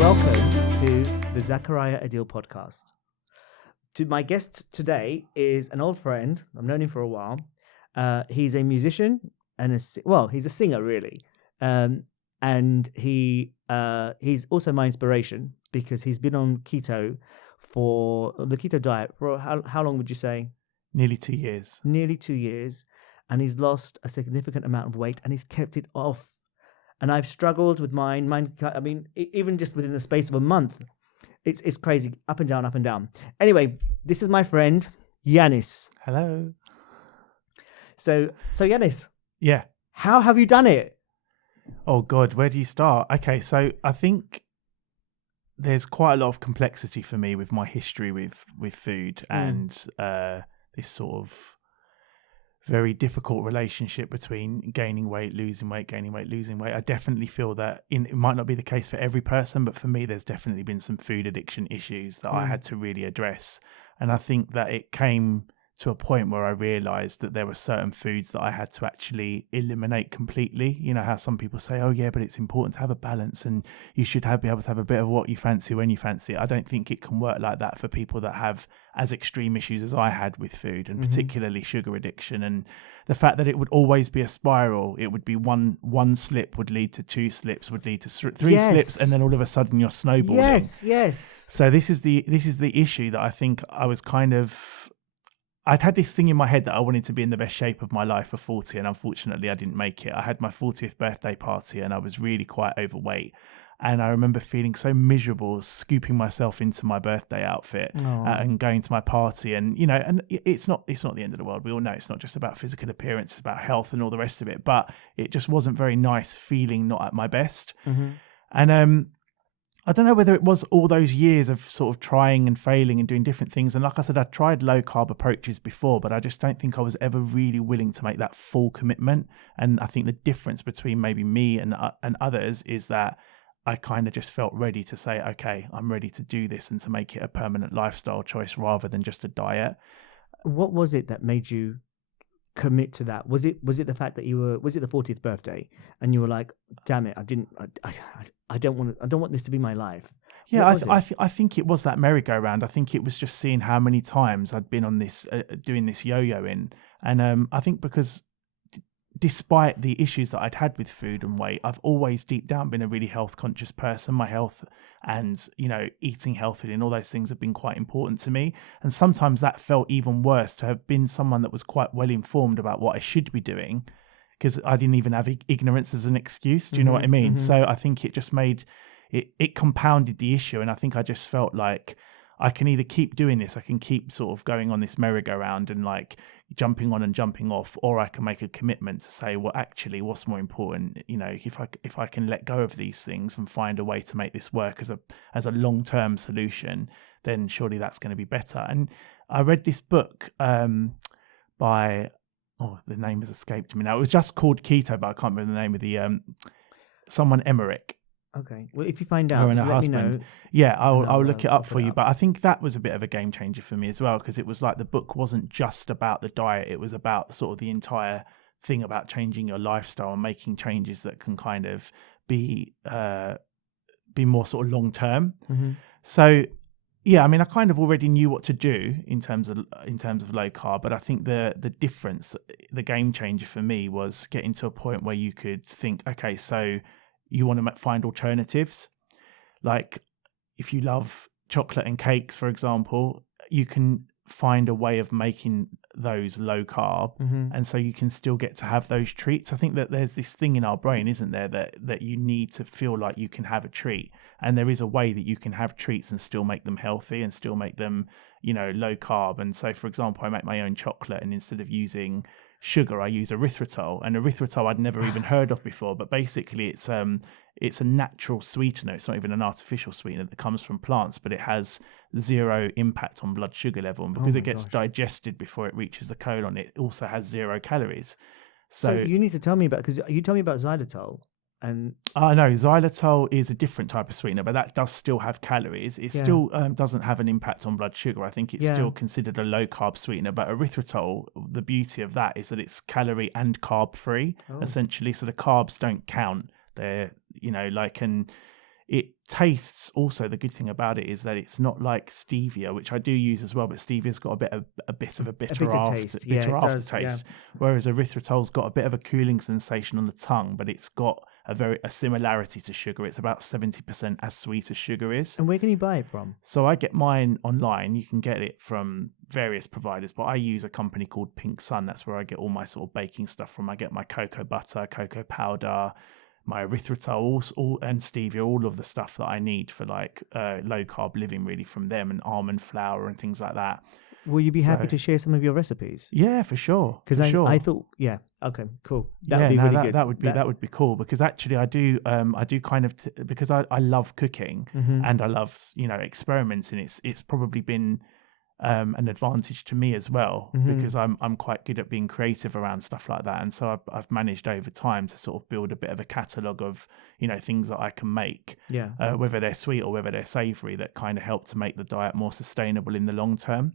welcome to the Zakariya Adeel podcast. My guest today is an old friend. I've known him for a while. He's a musician and he's a singer really, and he's also my inspiration because he's been on keto for the keto diet for how long would you say? Nearly 2 years. Nearly 2 years, and he's lost a significant amount of weight and he's kept it off. And I've struggled with mine. I mean, even just within the space of a month, it's crazy, up and down, up and down. Anyway, this is my friend Yiannis. Hello. So Yiannis. Yeah. How have you done it? Oh God, where do you start? Okay, so I think there's quite a lot of complexity for me with my history with food and this sort of very difficult relationship between gaining weight, losing weight, gaining weight, losing weight. I definitely feel that it might not be the case for every person, but for me, there's definitely been some food addiction issues that I had to really address. And I think that it came to a point where I realized that there were certain foods that I had to actually eliminate completely. You know how some people say, oh yeah, but it's important to have a balance and you should be able to have a bit of what you fancy when you fancy it. I don't think it can work like that for people that have as extreme issues as I had with food, and particularly sugar addiction. And the fact that it would always be a spiral, it would be one slip would lead to 2 slips, would lead to 3 slips, and then all of a sudden you're snowballing. Yes. So this is the issue that I think I was I'd had this thing in my head that I wanted to be in the best shape of my life for 40, and unfortunately I didn't make it. I had my 40th birthday party and I was really quite overweight. And I remember feeling so miserable, scooping myself into my birthday outfit and going to my party. And, you know, and it's not the end of the world. We all know it's not just about physical appearance, it's about health and all the rest of it. But it just wasn't very nice feeling not at my best. And I don't know whether it was all those years of sort of trying and failing and doing different things. And like I said, I tried low carb approaches before, but I just don't think I was ever really willing to make that full commitment. And I think the difference between maybe me and others is that I kind of just felt ready to say, okay, I'm ready to do this and to make it a permanent lifestyle choice rather than just a diet. What was it that made you commit to that? Was it the fact that was it the 40th birthday and you were like, damn it, I don't want this to be my life? Yeah, I think it was that merry-go-round. I think it was just seeing how many times I'd been on this doing this yo-yoing, and I think because despite the issues that I'd had with food and weight, I've always deep down been a really health conscious person. My health and, you know, eating healthily and all those things have been quite important to me. And sometimes that felt even worse to have been someone that was quite well informed about what I should be doing, because I didn't even have ignorance as an excuse. Do you know what I mean? So I think it just made it compounded the issue. And I think I just felt like I can either keep doing this, I can keep sort of going on this merry-go-round and like jumping on and jumping off, or I can make a commitment to say, well, actually, what's more important? You know, if I can let go of these things and find a way to make this work as a long-term solution, then surely that's going to be better. And I read this book by the name has escaped me now. It was just called Keto, but I can't remember the name of the someone Emmerich. Okay. Well, if you find out, let me know. Yeah, I'll look it up for you. But I think that was a bit of a game changer for me as well, because it was like the book wasn't just about the diet. It was about sort of the entire thing about changing your lifestyle and making changes that can kind of be more sort of long term. So yeah, I mean, I kind of already knew what to do in terms of low carb, but I think the difference, the game changer for me was getting to a point where you could think, okay, so you want to find alternatives. Like if you love chocolate and cakes, for example, you can find a way of making those low carb, and so you can still get to have those treats. I think that there's this thing in our brain, isn't there, that you need to feel like you can have a treat, and there is a way that you can have treats and still make them healthy and still make them, you know, low carb. And so, for example, I make my own chocolate, and instead of using sugar, I use erythritol, and erythritol I'd never even heard of before, but basically it's a natural sweetener. It's not even an artificial sweetener that comes from plants, but it has 0 impact on blood sugar level, and because it gets digested before it reaches the colon, it also has 0 calories. So you need to tell me about, because you told me about xylitol. And no, xylitol is a different type of sweetener, but that does still have calories. It still doesn't have an impact on blood sugar. I think it's still considered a low carb sweetener. But erythritol, the beauty of that is that it's calorie and carb free, essentially. So the carbs don't count. They're, you know, like, and it tastes also, the good thing about it is that it's not like stevia, which I do use as well, but stevia's got a bit of a bitter taste. Yeah, it does, aftertaste, whereas erythritol's got a bit of a cooling sensation on the tongue, but it's got a similarity to sugar. It's about 70% as sweet as sugar is. And where can you buy it from? So I get mine online. You can get it from various providers, but I use a company called Pink Sun. That's where I get all my sort of baking stuff from. I get my cocoa butter, cocoa powder, my erythritol, and stevia, all of the stuff that I need for like low carb living, really, from them, and almond flour and things like that. Will you be happy to share some of your recipes? Yeah, for sure. Because I thought, okay, cool. That would be really good. That would be cool, because actually I do kind of because I love cooking, and I love experimenting. It's probably been an advantage to me as well, because I'm quite good at being creative around stuff like that, and so I've managed over time to sort of build a bit of a catalogue of things that I can make, whether they're sweet or whether they're savoury, that kind of help to make the diet more sustainable in the long term.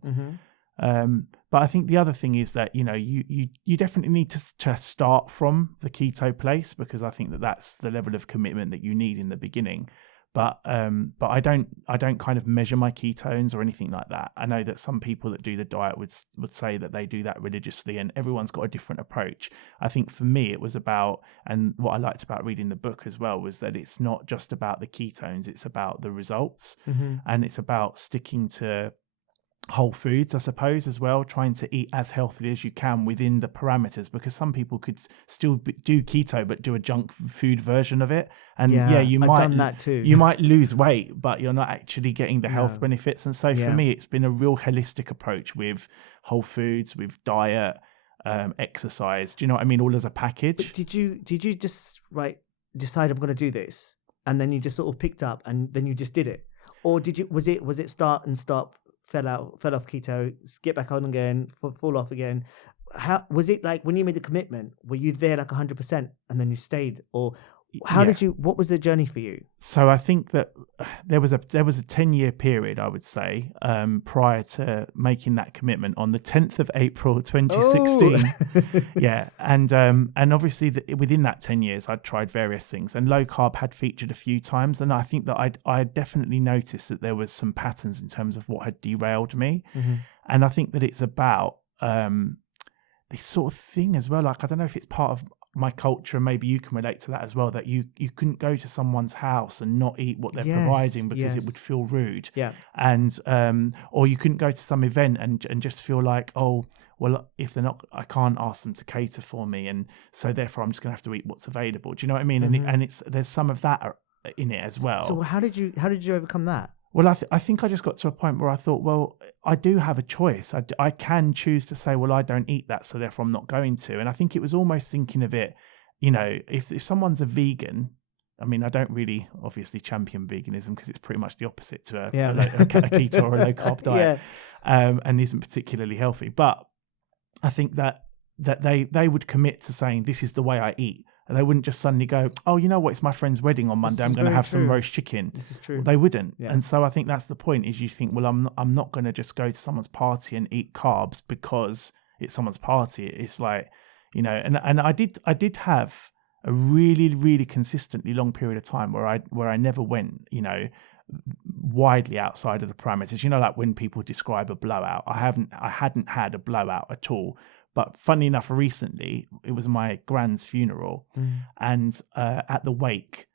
But I think the other thing is that you definitely need to start from the keto place, because I think that's the level of commitment that you need in the beginning. But I don't kind of measure my ketones or anything like that. I know that some people that do the diet would say that they do that religiously, and everyone's got a different approach. I think for me it was about, and what I liked about reading the book as well, was that it's not just about the ketones, it's about the results, and it's about sticking to whole foods, I suppose, as well, trying to eat as healthily as you can within the parameters, because some people could still do keto but do a junk food version of it, and you I've might done that too. You might lose weight, but you're not actually getting the health benefits. And so for me, it's been a real holistic approach with whole foods, with diet, exercise, do you know what I mean, all as a package. But did you just decide I'm going to do this, and then you just sort of picked up and then you just did it, or was it start and stop, fell off keto, get back on again, fall off again? How was it like when you made the commitment? Were you there like 100% and then you stayed, or what was the journey for you? So I think that there was a 10-year period, I would say, prior to making that commitment on the 10th of April 2016. Yeah, and obviously within that 10 years, I'd tried various things, and low carb had featured a few times, and I think that I definitely noticed that there was some patterns in terms of what had derailed me, and I think that it's about this sort of thing as well. Like, I don't know if it's part of my culture, maybe you can relate to that as well, that you couldn't go to someone's house and not eat what they're providing because it would feel rude. And or you couldn't go to some event and just feel like, oh well, if they're not, I can't ask them to cater for me, and so therefore I'm just gonna have to eat what's available. Do you know what I mean? And there's some of that in it as well. So how did you overcome that? Well, I think I just got to a point where I thought, well, I do have a choice. I can choose to say, well, I don't eat that, so therefore I'm not going to. And I think it was almost thinking of it, if someone's a vegan, I mean, I don't really obviously champion veganism because it's pretty much the opposite to a keto or a low carb diet, and isn't particularly healthy. But I think that they would commit to saying, this is the way I eat. And they wouldn't just suddenly go, oh, you know what, it's my friend's wedding on Monday, I'm going to have some roast chicken. This is true. Well, they wouldn't. And so I think that's the point, is you think, well, I'm not going to just go to someone's party and eat carbs because it's someone's party. It's like, and I did have a really, really consistently long period of time where I never went, widely outside of the parameters. Like when people describe a blowout, I hadn't had a blowout at all. But funny enough, recently, it was my grand's funeral, and at the wake,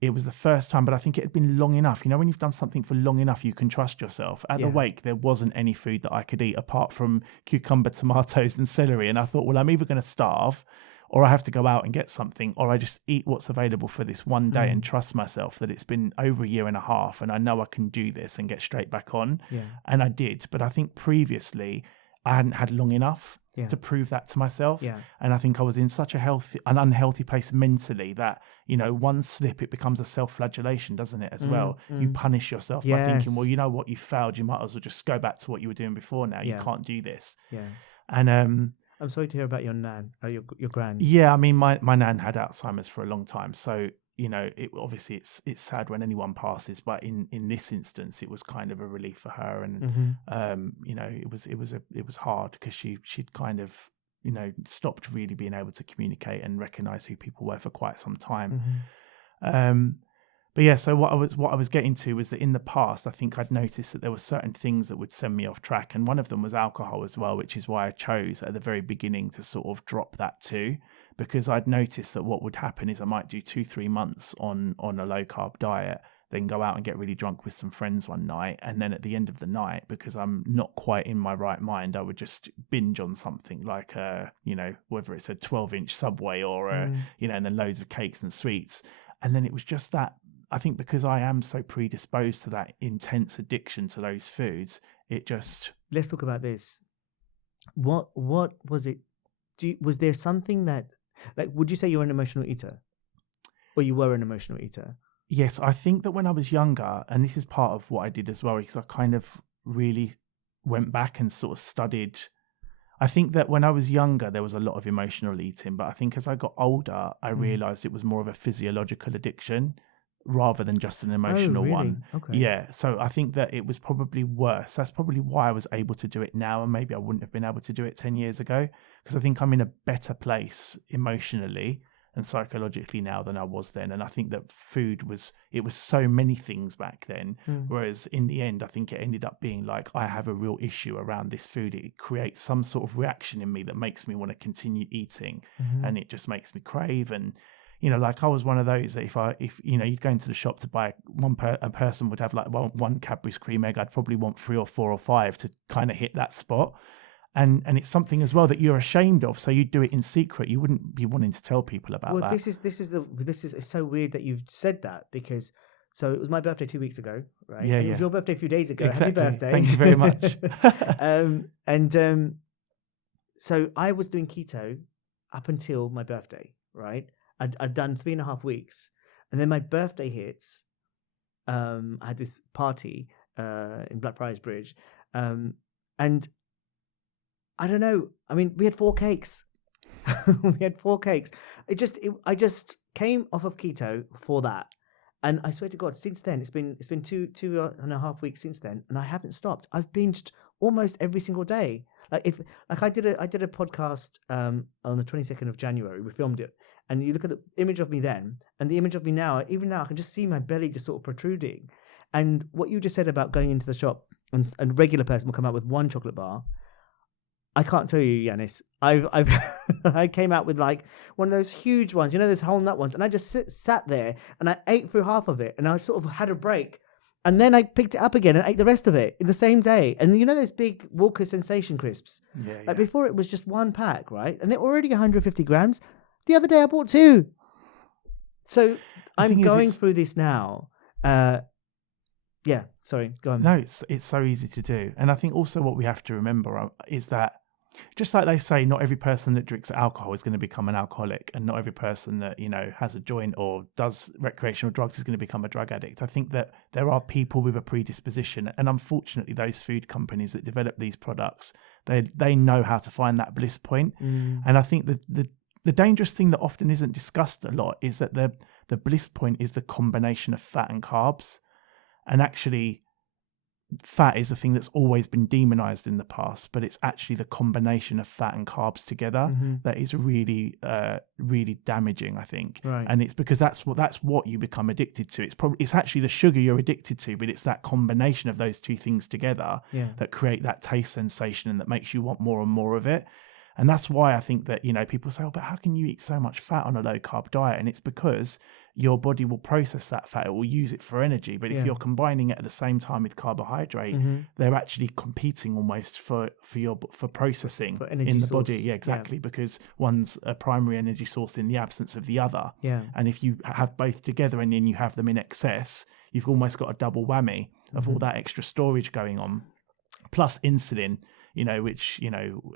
it was the first time, but I think it had been long enough. When you've done something for long enough, you can trust yourself. At the wake, there wasn't any food that I could eat apart from cucumber, tomatoes, and celery. And I thought, well, I'm either going to starve, or I have to go out and get something, or I just eat what's available for this one day and trust myself that it's been over a year and a half, and I know I can do this and get straight back on. And I did. But I think previously, I hadn't had long enough to prove that to myself. And I think I was in such an unhealthy place mentally that, one slip, it becomes a self-flagellation, doesn't it, as well? You punish yourself by thinking, well, you know what, you failed, you might as well just go back to what you were doing before now. You can't do this. And I'm sorry to hear about your nan, your gran. Yeah, I mean, my nan had Alzheimer's for a long time, so obviously it's sad when anyone passes, but in this instance, it was kind of a relief for her, and it was hard because she'd kind of stopped really being able to communicate and recognize who people were for quite some time. But yeah, so what I was getting to was that in the past, I think I'd noticed that there were certain things that would send me off track, and one of them was alcohol as well, which is why I chose at the very beginning to sort of drop that too, because I'd noticed that what would happen is I might do 2-3 months on a low carb diet, then go out and get really drunk with some friends one night, and then at the end of the night, because I'm not quite in my right mind, I would just binge on something like whether it's a 12-inch Subway or and then loads of cakes and sweets, and then it was just that. I think because I am so predisposed to that intense addiction to those foods, it just... Let's talk about this. What was it? Was there something that, like, would you say you're an emotional eater? Or you were an emotional eater? Yes, I think that when I was younger, and this is part of what I did as well, because I kind of really went back and sort of studied. I think that when I was younger, there was a lot of emotional eating, but I think as I got older, I realized it was more of a physiological addiction rather than just an emotional one. Okay. Yeah. So I think that it was probably worse. That's probably why I was able to do it now, and maybe I wouldn't have been able to do it 10 years ago, because I think I'm in a better place emotionally and psychologically now than I was then. And I think that it was so many things back then, whereas in the end, I think it ended up being like, I have a real issue around this food. It creates some sort of reaction in me that makes me want to continue eating, and it just makes me crave. And like I was one of those that if you'd go into the shop to buy a person would have like one Cadbury's cream egg, I'd probably want 3 or 4 or 5 to kind of hit that spot. And it's something as well that you're ashamed of, so you'd do it in secret. You wouldn't be wanting to tell people about that. It's so weird that you've said that, because so it was my birthday 2 weeks ago, right? Yeah, and it was your birthday a few days ago. Exactly. Happy birthday! Thank you very much. So I was doing keto up until my birthday, right? I'd done 3.5 weeks, and then my birthday hits. I had this party in Blackfriars Bridge, and I don't know. I mean, we had 4 cakes. We had 4 cakes. I just came off of keto for that, and I swear to God, since then it's been 2.5 weeks since then, and I haven't stopped. I've binged almost every single day. I did a podcast on the 22nd of January. We filmed it, and you look at the image of me then and the image of me now. Even now, I can just see my belly just sort of protruding. And what you just said about going into the shop and a regular person will come out with 1 chocolate bar. I can't tell you, Yiannis. I came out with like one of those huge ones, those whole nut ones, and I just sat there and I ate through half of it, and I sort of had a break. And then I picked it up again and ate the rest of it in the same day. And those big Walker Sensation crisps? Yeah. Before it was just 1 pack, right? And they're already 150 grams. The other day I bought 2. So I'm going through this now. Yeah, sorry, go on. No, it's so easy to do. And I think also what we have to remember is that, just like they say, not every person that drinks alcohol is going to become an alcoholic, and not every person that has a joint or does recreational drugs is going to become a drug addict. I think that there are people with a predisposition, and unfortunately those food companies that develop these products, they know how to find that bliss point. And I think the dangerous thing that often isn't discussed a lot is that the bliss point is the combination of fat and carbs. And actually, fat is the thing that's always been demonized in the past, but it's actually the combination of fat and carbs together that is really, really damaging, I think. Right. And it's because that's what you become addicted to. It's actually the sugar you're addicted to, but it's that combination of those 2 things together that create that taste sensation and that makes you want more and more of it. And that's why I think that, people say, oh, but how can you eat so much fat on a low carb diet? And it's because your body will process that fat. It will use it for energy. But if you're combining it at the same time with carbohydrate, they're actually competing almost for processing for energy in the source. Body. Yeah, exactly. Because one's a primary energy source in the absence of the other. Yeah. And if you have both together and then you have them in excess, you've almost got a double whammy of all that extra storage going on, plus insulin. Which,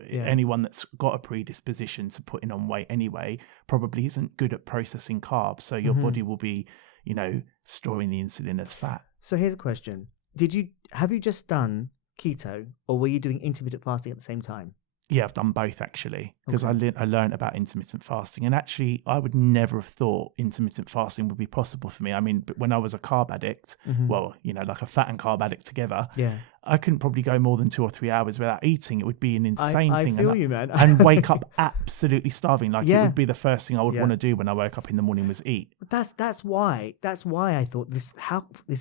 anyone that's got a predisposition to putting on weight anyway probably isn't good at processing carbs. So your body will be, storing the insulin as fat. So here's a question. Have you just done keto, or were you doing intermittent fasting at the same time? Yeah, I've done both actually, because Okay. I learned about intermittent fasting, and actually I would never have thought intermittent fasting would be possible for me. I mean, but when I was a carb addict, Hmm. well, like a fat and carb addict together, Yeah. I couldn't probably go more than 2 or 3 hours without eating. It would be an insane I thing, feel you, man. and wake up absolutely starving. Like it Yeah. would be the first thing I would want Yeah. to do when I woke up in the morning was eat. That's why I thought this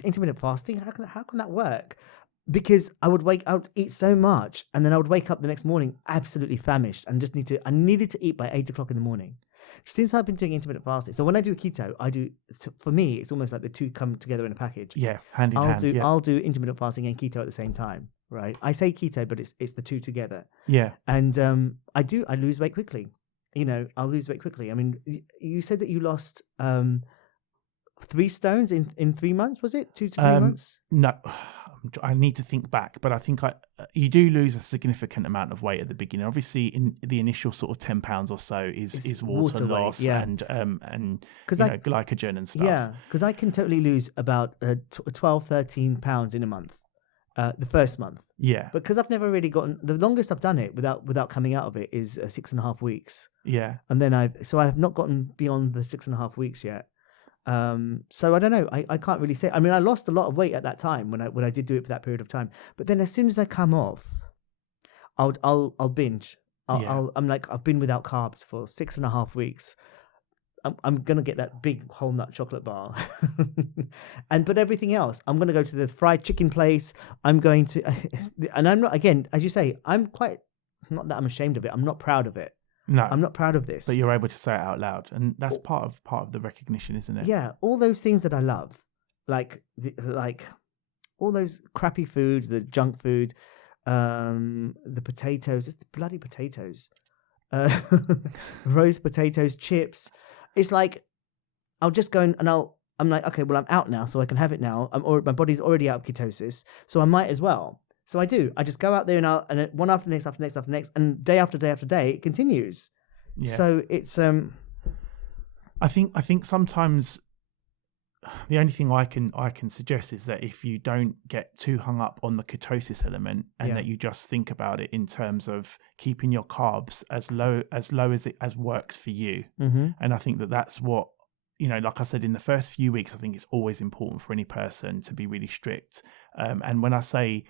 intermittent fasting, how can that work? Because I would eat so much, and then I would wake up the next morning absolutely famished and I needed to eat by 8 o'clock in the morning. Since I've been doing intermittent fasting, so when I do keto, for me it's almost like the two come together in a package. Yeah, hand in hand. Yeah, I'll do intermittent fasting and keto at the same time, right? I say keto, but it's the two together. yeah. And I lose weight quickly. I'll lose weight quickly. I mean, you said that you lost 3 stones in 3 months, was it? 2 to 3 months? No, I need to think back, but I think you do lose a significant amount of weight at the beginning. Obviously, in the initial sort of 10 pounds or so is water weight, loss, yeah. and Because glycogen and stuff. Yeah, because I can totally lose about 12, 13 pounds in a month, the first month. Yeah, But because I've never really gotten, the longest I've done it without coming out of it is 6.5 weeks. yeah. And then I've not gotten beyond the 6.5 weeks yet. So I don't know. I can't really say. I mean, I lost a lot of weight at that time when I did do it for that period of time. But then as soon as I come off, I'll binge. I'm like, I've been without carbs for 6.5 weeks. I'm gonna get that big whole nut chocolate bar, but everything else, I'm gonna go to the fried chicken place. I'm going to, and I'm not, again, as you say, not that I'm ashamed of it. I'm not proud of it. No, I'm not proud of this. but you're able to say it out loud, and that's part of the recognition, isn't it? Yeah, all those things that I love, like all those crappy foods, the junk food, the potatoes, it's the bloody potatoes, roast potatoes, chips. It's like I'll just go and I'm like, okay, well, I'm out now, so I can have it now. My body's already out of ketosis, so I might as well. So I do. I just go out there and one after the next, after the next, after the next, and day after day after day, it continues. Yeah. So it's I think sometimes the only thing I can suggest is that if you don't get too hung up on the ketosis element, and that you just think about it in terms of keeping your carbs as low as works for you. Mm-hmm. And I think that's what, like I said, in the first few weeks, I think it's always important for any person to be really strict. And when I say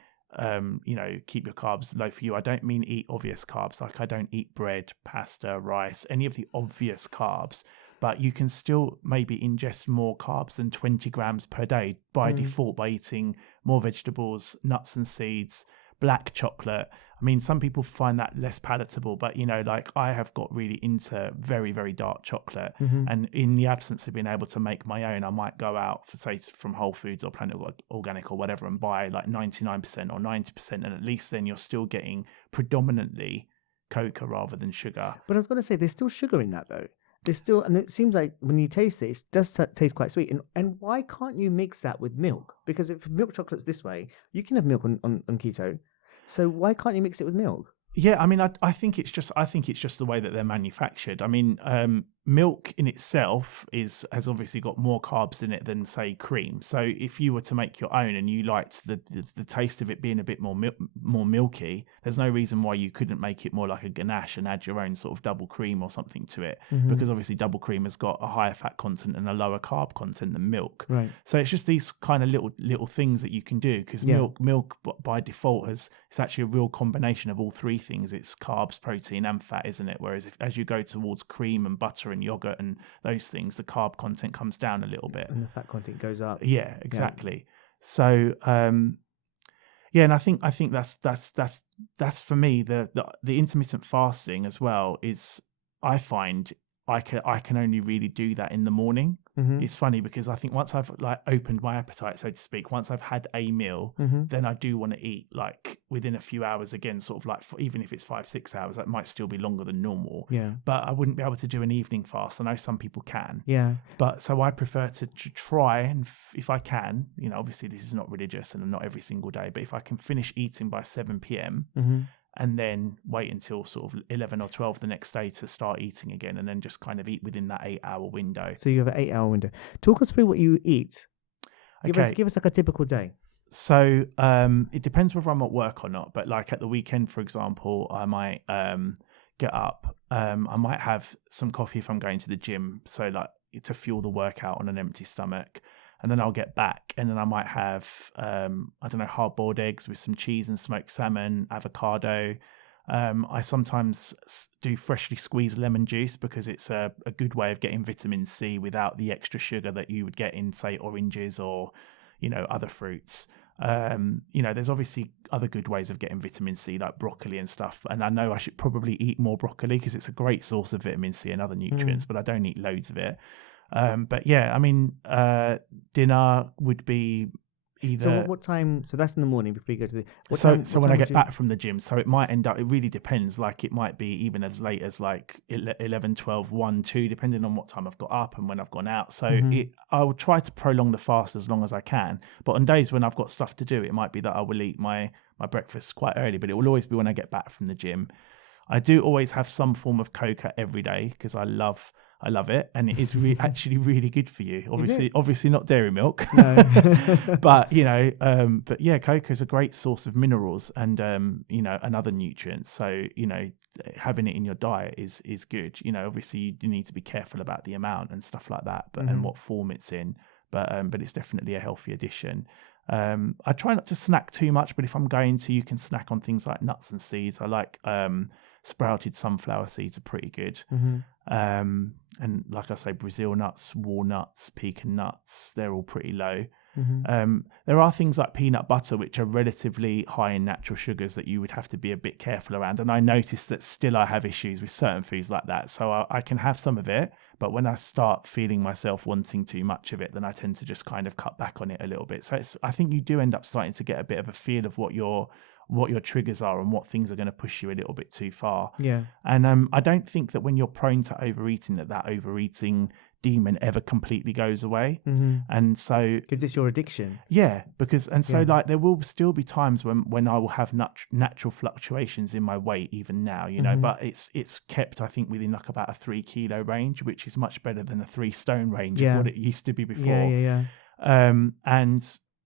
keep your carbs low for you, I don't mean eat obvious carbs. Like I don't eat bread, pasta, rice, any of the obvious carbs, but you can still maybe ingest more carbs than 20 grams per day by default by eating more vegetables, nuts and seeds, black chocolate. I mean, some people find that less palatable, but like I have got really into very, very dark chocolate. Mm-hmm. And in the absence of being able to make my own, I might go out for, say, from Whole Foods or Planet Organic or whatever and buy like 99% or 90%. And at least then you're still getting predominantly cocoa rather than sugar. But I was going to say, there's still sugar in that though. There's still, and it seems like when you taste it, it does taste quite sweet. And why can't you mix that with milk? Because if milk chocolate's this way, you can have milk on keto. So why can't you mix it with milk? Yeah, I mean, I think it's just the way that they're manufactured. I mean, milk in itself has obviously got more carbs in it than, say, cream. So if you were to make your own and you liked the taste of it being a bit more milky, there's no reason why you couldn't make it more like a ganache and add your own sort of double cream or something to it. Mm-hmm. Because obviously double cream has got a higher fat content and a lower carb content than milk. Right. So it's just these kind of little things that you can do, because milk by default it's actually a real combination of all three things. It's carbs, protein and fat, isn't it? Whereas as you go towards cream and butter and yogurt and those things, the carb content comes down a little bit and the fat content goes up. Yeah, exactly. So and I think that's for me the intermittent fasting as well. Is I find I can only really do that in the morning. Mm-hmm. It's funny because I think once I've like opened my appetite, so to speak, once I've had a meal, then I do want to eat like within a few hours again, sort of like even if it's 5-6 hours, that might still be longer than normal. Yeah. But I wouldn't be able to do an evening fast. I know some people can. Yeah. But so I prefer to try, and if I can, obviously this is not religious and not every single day, but if I can finish eating by 7 p.m. And then wait until sort of 11 or 12 the next day to start eating again, and then just kind of eat within that 8-hour window. So you have an 8-hour window. Talk us through what you eat. Give us like a typical day. So it depends whether I'm at work or not. But like at the weekend, for example, I might get up. I might have some coffee if I'm going to the gym. So like to fuel the workout on an empty stomach. And then I'll get back, and then I might have, I don't know, hard-boiled eggs with some cheese and smoked salmon, avocado. I sometimes do freshly squeezed lemon juice because it's a good way of getting vitamin C without the extra sugar that you would get in, say, oranges or, other fruits. There's obviously other good ways of getting vitamin C, like broccoli and stuff. And I know I should probably eat more broccoli because it's a great source of vitamin C and other nutrients, but I don't eat loads of it. But yeah, I mean, dinner would be either. So what time? So that's in the morning before you go to the. So when I get back from the gym, so it might end up. It really depends. Like it might be even as late as like 11, 12, 1, 2, depending on what time I've got up and when I've gone out. So I will try to prolong the fast as long as I can. But on days when I've got stuff to do, it might be that I will eat my breakfast quite early. But it will always be when I get back from the gym. I do always have some form of Coca every day because I love it, and it is actually really good for you. Obviously not dairy milk, no. but but yeah, Coca is a great source of minerals and and other nutrients. So having it in your diet is good. Obviously you need to be careful about the amount and stuff like that, but and what form it's in. But it's definitely a healthy addition. I try not to snack too much, but if I'm going to, you can snack on things like nuts and seeds. I like sprouted sunflower seeds are pretty good. And like I say, Brazil nuts, walnuts, pecan nuts, they're all pretty low. There are things like peanut butter, which are relatively high in natural sugars that you would have to be a bit careful around. And I noticed that still I have issues with certain foods like that. So I can have some of it, but when I start feeling myself wanting too much of it, then I tend to just kind of cut back on it a little bit. So I think you do end up starting to get a bit of a feel of what your triggers are and what things are going to push you a little bit too far. Yeah. And I don't think that when you're prone to overeating, that overeating demon ever completely goes away. And so because it's your addiction. Yeah, so like there will still be times when I will have natural fluctuations in my weight even now, but it's kept, I think, within like about a 3 kilo range, which is much better than a 3 stone range of what it used to be before.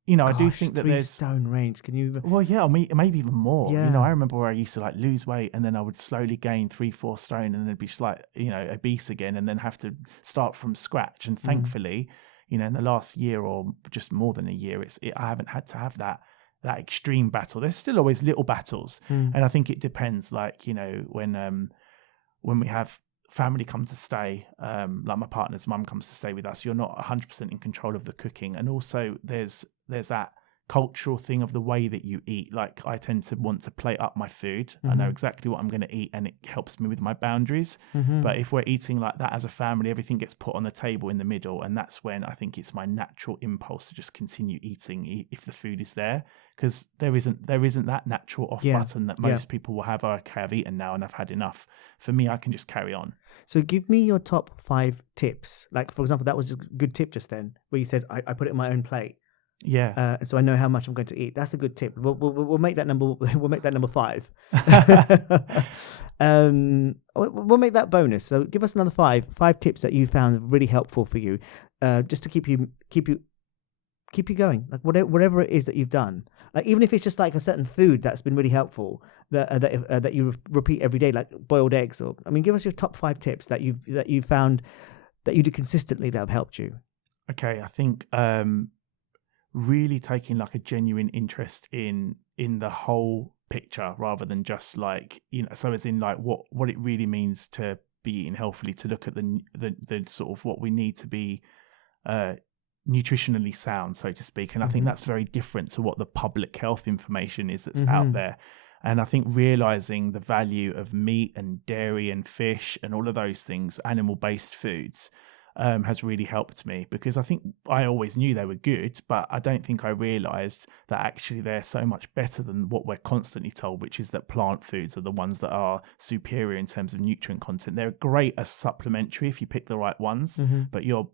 And I do think that 3 stone range. Can you? Well, yeah, maybe even more. Yeah. I remember where I used to like lose weight and then I would slowly gain 3-4 stone and then be just like, obese again and then have to start from scratch. And thankfully, in the last year or just more than a year, I haven't had to have that extreme battle. There's still always little battles, and I think it depends. Like when we have family come to stay, like my partner's mum comes to stay with us, you're not 100% in control of the cooking, and also there's that cultural thing of the way that you eat. Like I tend to want to plate up my food. I know exactly what I'm going to eat and it helps me with my boundaries. But if we're eating like that as a family, everything gets put on the table in the middle, and that's when I think it's my natural impulse to just continue eating if the food is there, because there isn't that natural off button that most people will have. Okay, I've eaten now and I've had enough. For me, I can just carry on. So give me your top 5 tips. Like, for example, that was a good tip just then where you said I put it in my own plate. Yeah. And so I know how much I'm going to eat. That's a good tip. We'll make that number. We'll make that number 5. We'll make that bonus. So give us another 5 tips that you found really helpful for you, just to keep you going. Like whatever it is that you've done. Like even if it's just like a certain food that's been really helpful that you repeat every day, like boiled eggs. Or give us your top 5 tips that you've found that you do consistently that have helped you. Okay, I think. Really taking like a genuine interest in the whole picture rather than just like so as in like what it really means to be eating healthily, to look at the sort of what we need to be nutritionally sound, so to speak. And I think that's very different to what the public health information is that's out there. And I think realizing the value of meat and dairy and fish and all of those things, animal-based foods, has really helped me, because I think I always knew they were good, but I don't think I realized that actually they're so much better than what we're constantly told, which is that plant foods are the ones that are superior in terms of nutrient content. They're great as supplementary if you pick the right ones, but your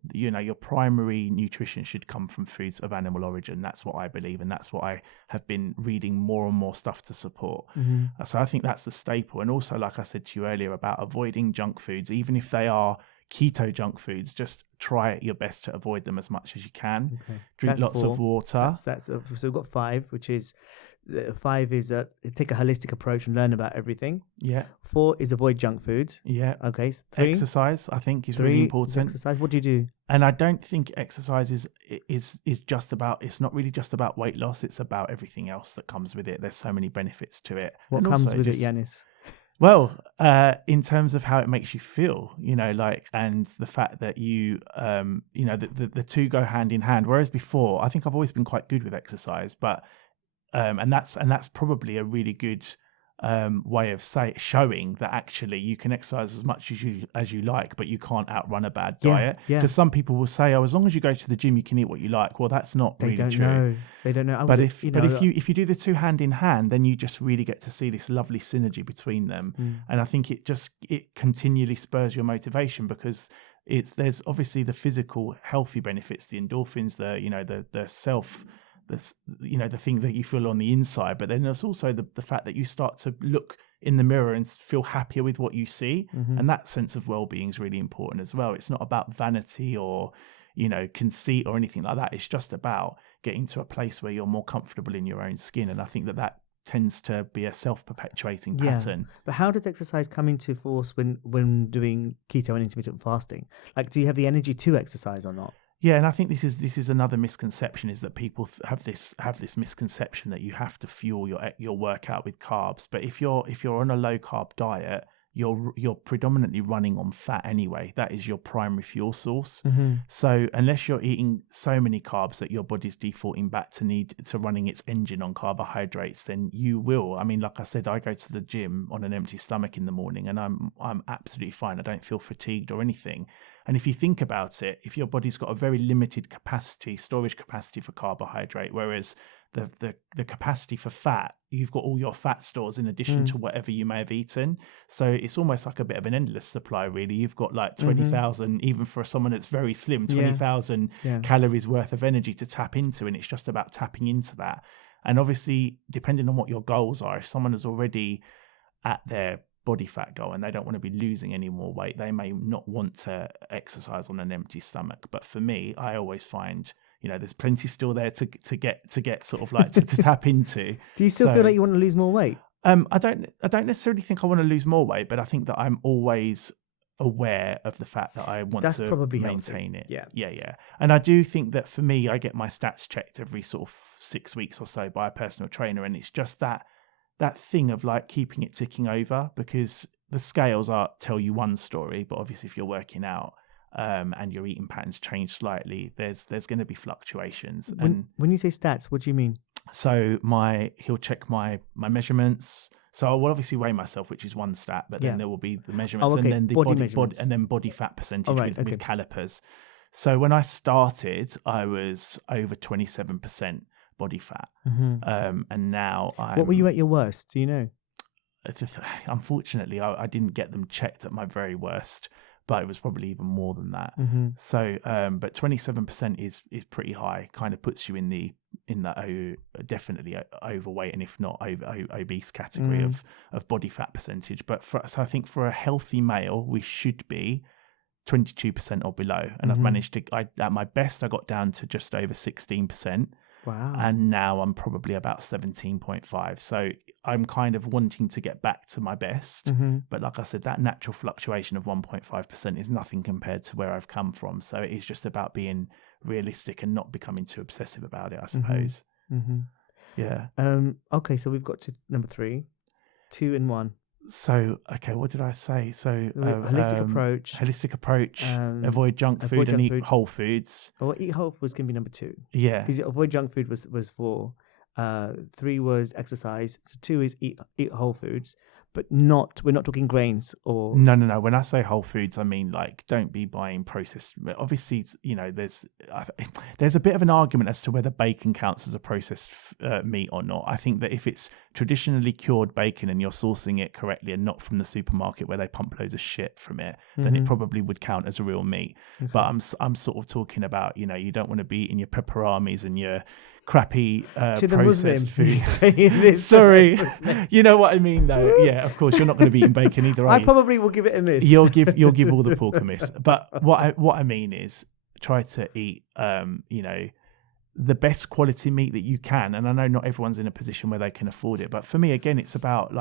primary nutrition should come from foods of animal origin. That's what I believe, and that's what I have been reading more and more stuff to support. So I think that's the staple. And also, like I said to you earlier about avoiding junk foods, even if they are keto junk foods, just try your best to avoid them as much as you can. Okay. Drink That's lots 4. of water. So we've got 5, which is 5 is take a holistic approach and learn about everything. Yeah. 4 is avoid junk food. Yeah. Okay. So 3, exercise, I think, is 3 really is important. exercise. What do you do? And I don't think exercise is just about. It's not really just about weight loss. It's about everything else that comes with it. There's so many benefits to it. What And comes also with it, just- Yiannis? Well, in terms of how it makes you feel, and the fact that the two go hand in hand. Whereas before, I think I've always been quite good with exercise, but and that's probably a really good way of showing that actually you can exercise as much as you like, but you can't outrun a bad diet. Yeah. Because some people will say, "Oh, as long as you go to the gym, you can eat what you like." Well, that's not really true. They don't know. But if you do the two hand in hand, then you just really get to see this lovely synergy between them. And I think it continually spurs your motivation, because there's obviously the physical healthy benefits, the endorphins, the thing that you feel on the inside, but then there's also the fact that you start to look in the mirror and feel happier with what you see. And that sense of well-being is really important as well. It's not about vanity or conceit or anything like that. It's just about getting to a place where you're more comfortable in your own skin, and I think that tends to be a self-perpetuating pattern. But how does exercise come into force when doing keto and intermittent fasting? Like, do you have the energy to exercise or not? Yeah, and I think this is another misconception, is that people have this misconception that you have to fuel your workout with carbs. But if you're on a low carb diet, you're predominantly running on fat anyway. That is your primary fuel source. So unless you're eating so many carbs that your body's defaulting back to running its engine on carbohydrates, then you will. I mean, like I said, I go to the gym on an empty stomach in the morning, and I'm absolutely fine. I don't feel fatigued or anything. And if you think about it, if your body's got a very limited storage capacity for carbohydrate, whereas the capacity for fat, you've got all your fat stores in addition to whatever you may have eaten. So it's almost like a bit of an endless supply, really. You've got like 20,000, even for someone that's very slim, 20,000 calories worth of energy to tap into. And it's just about tapping into that. And obviously, depending on what your goals are, if someone is already at their body fat goal and they don't want to be losing any more weight, they may not want to exercise on an empty stomach. But for me, I always find there's plenty still there to get sort of like to tap into. Do you still feel like you want to lose more weight? I don't necessarily think I want to lose more weight, but I think that I'm always aware of the fact that I want to probably maintain healthy. it. Yeah. And I do think that for me, I get my stats checked every sort of 6 weeks or so by a personal trainer, and it's just that thing of like keeping it ticking over, because the scales tell you one story, but obviously if you're working out and your eating patterns change slightly, there's going to be fluctuations. When you say stats, what do you mean? So he'll check my measurements. So I will obviously weigh myself, which is one stat, but then there will be the measurements, and then the body fat percentage with calipers. So when I started, I was over 27% body fat, and now What were you at your worst? Do you know? Unfortunately, I didn't get them checked at my very worst, but it was probably even more than that. So, but 27% is pretty high. Kind of puts you in the definitely overweight, and if not obese category of body fat percentage. But so I think for a healthy male, we should be 22% or below. And I've managed to. At my best, I got down to just over 16%. Wow. And now I'm probably about 17.5. So I'm kind of wanting to get back to my best. But like I said, that natural fluctuation of 1.5% is nothing compared to where I've come from. So it is just about being realistic and not becoming too obsessive about it, I suppose. Yeah. Okay, so we've got to number 3, 2 and 1. So, okay, what did I say? So, holistic approach. Avoid junk food and eat whole foods. Well, eat whole foods can be number 2. Yeah. Because avoid junk food was 4. 3 was exercise. So 2 is eat whole foods, but we're not talking grains or. No. When I say whole foods, I mean like don't be buying processed. Obviously, there's a bit of an argument as to whether bacon counts as a processed meat or not. I think that if it's traditionally cured bacon and you're sourcing it correctly and not from the supermarket where they pump loads of shit from it, then it probably would count as a real meat. Okay. But I'm sort of talking about you don't want to be eating your pepperonis and your crappy To the Muslim, processed food. saying this. Sorry, you know what I mean, though. Yeah, of course, you're not going to be eating bacon either. I probably will give it a miss. You'll give all the pork a miss. But what I mean is, try to eat, the best quality meat that you can. And I know not everyone's in a position where they can afford it, but for me, again, it's about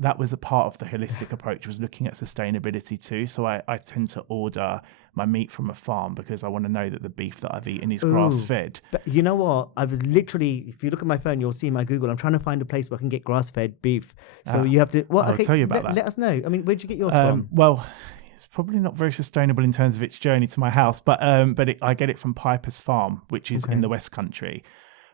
that was a part of the holistic approach, was looking at sustainability too. So I tend to order my meat from a farm because I want to know that the beef that I've eaten is grass fed. But you know what? I've literally, if you look at my phone, you'll see my Google. I'm trying to find a place where I can get grass fed beef. So you have to. Well, I'll tell you about that. Let us know. I mean, where'd you get yours from? Well, it's probably not very sustainable in terms of its journey to my house, but I get it from Piper's Farm, which is in the West Country.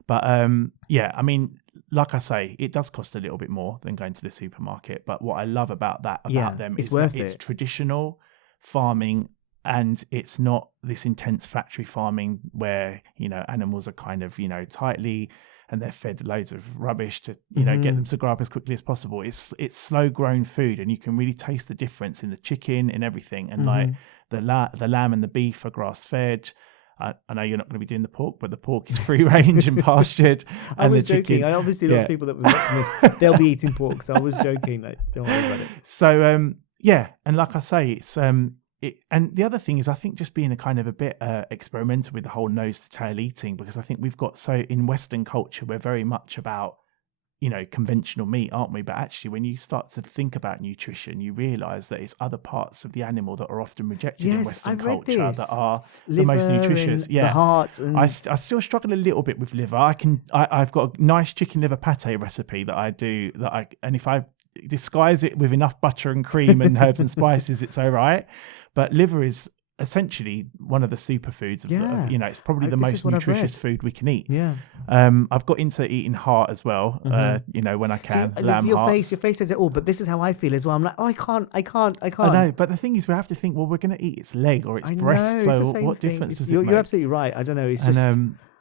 But I mean, like I say, it does cost a little bit more than going to the supermarket. But what I love about them is that it's traditional farming, and it's not this intense factory farming where animals are kind of tightly, and they're fed loads of rubbish to get them to grow up as quickly as possible. It's slow grown food, and you can really taste the difference in the chicken and everything. And like the lamb and the beef are grass fed. I know you're not going to be doing the pork, but the pork is free range and pastured. I was joking. I obviously those people that were watching this, they'll be eating pork. So I was joking. Don't worry about it. So and like I say, it's and the other thing is, I think just being a bit experimental with the whole nose to tail eating, because I think we've got in Western culture, we're very much about conventional meat, aren't we? But actually, when you start to think about nutrition, you realize that it's other parts of the animal that are often rejected in Western culture that are the most nutritious. The heart. And... I still struggle a little bit with liver. I've got a nice chicken liver pate recipe that I do and if I disguise it with enough butter and cream and herbs and spices, it's all right. But liver is essentially one of the superfoods it's probably the most nutritious food we can eat. I've got into eating heart as well, when I can. See, lamb your hearts. face says it all, but this is how I feel as well. I'm like, I can't. I know, but the thing is, we have to think, well, we're going to eat its leg or its breast, so what difference does it make? You're absolutely right. I don't know, it's just...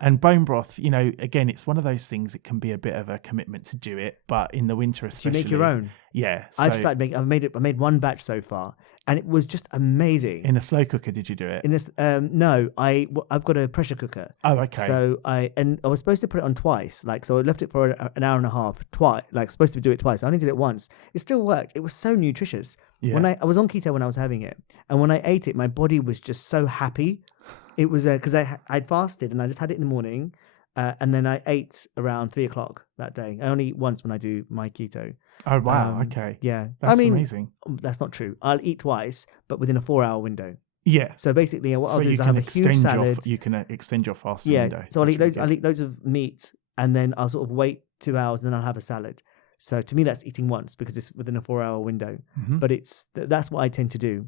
And bone broth, again, it's one of those things. It can be a bit of a commitment to do it, but in the winter especially. Do you make your own? Yeah. I've started making. I made one batch so far, and it was just amazing. In a slow cooker, did you do it? In this, no, I've got a pressure cooker. Oh, okay. So I was supposed to put it on twice, so I left it for an hour and a half twice. Supposed to do it twice. I only did it once. It still worked. It was so nutritious. Yeah. When I was on keto when I was having it, and when I ate it, my body was just so happy. It was because I'd fasted and I just had it in the morning, and then I ate around 3:00 that day. I only eat once when I do my keto. Oh wow! Okay. Yeah, that's amazing. That's not true. I'll eat twice, but within a 4-hour window. Yeah. So basically, what I'll do is I have a huge salad. You can extend your fasting window. So I'll eat loads of meat, and then I'll sort of wait 2 hours, and then I'll have a salad. So to me, that's eating once because it's within a 4-hour window. But that's what I tend to do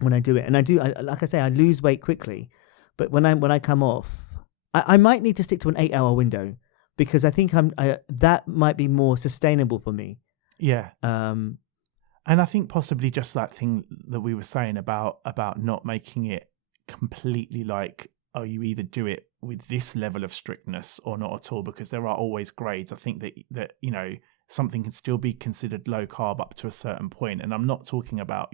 when I do it, and like I say, I lose weight quickly. But when I come off, I might need to stick to an 8-hour window because I think that might be more sustainable for me. Yeah. And I think possibly just that thing that we were saying about not making it completely you either do it with this level of strictness or not at all, because there are always grades. I think that something can still be considered low carb up to a certain point, and I'm not talking about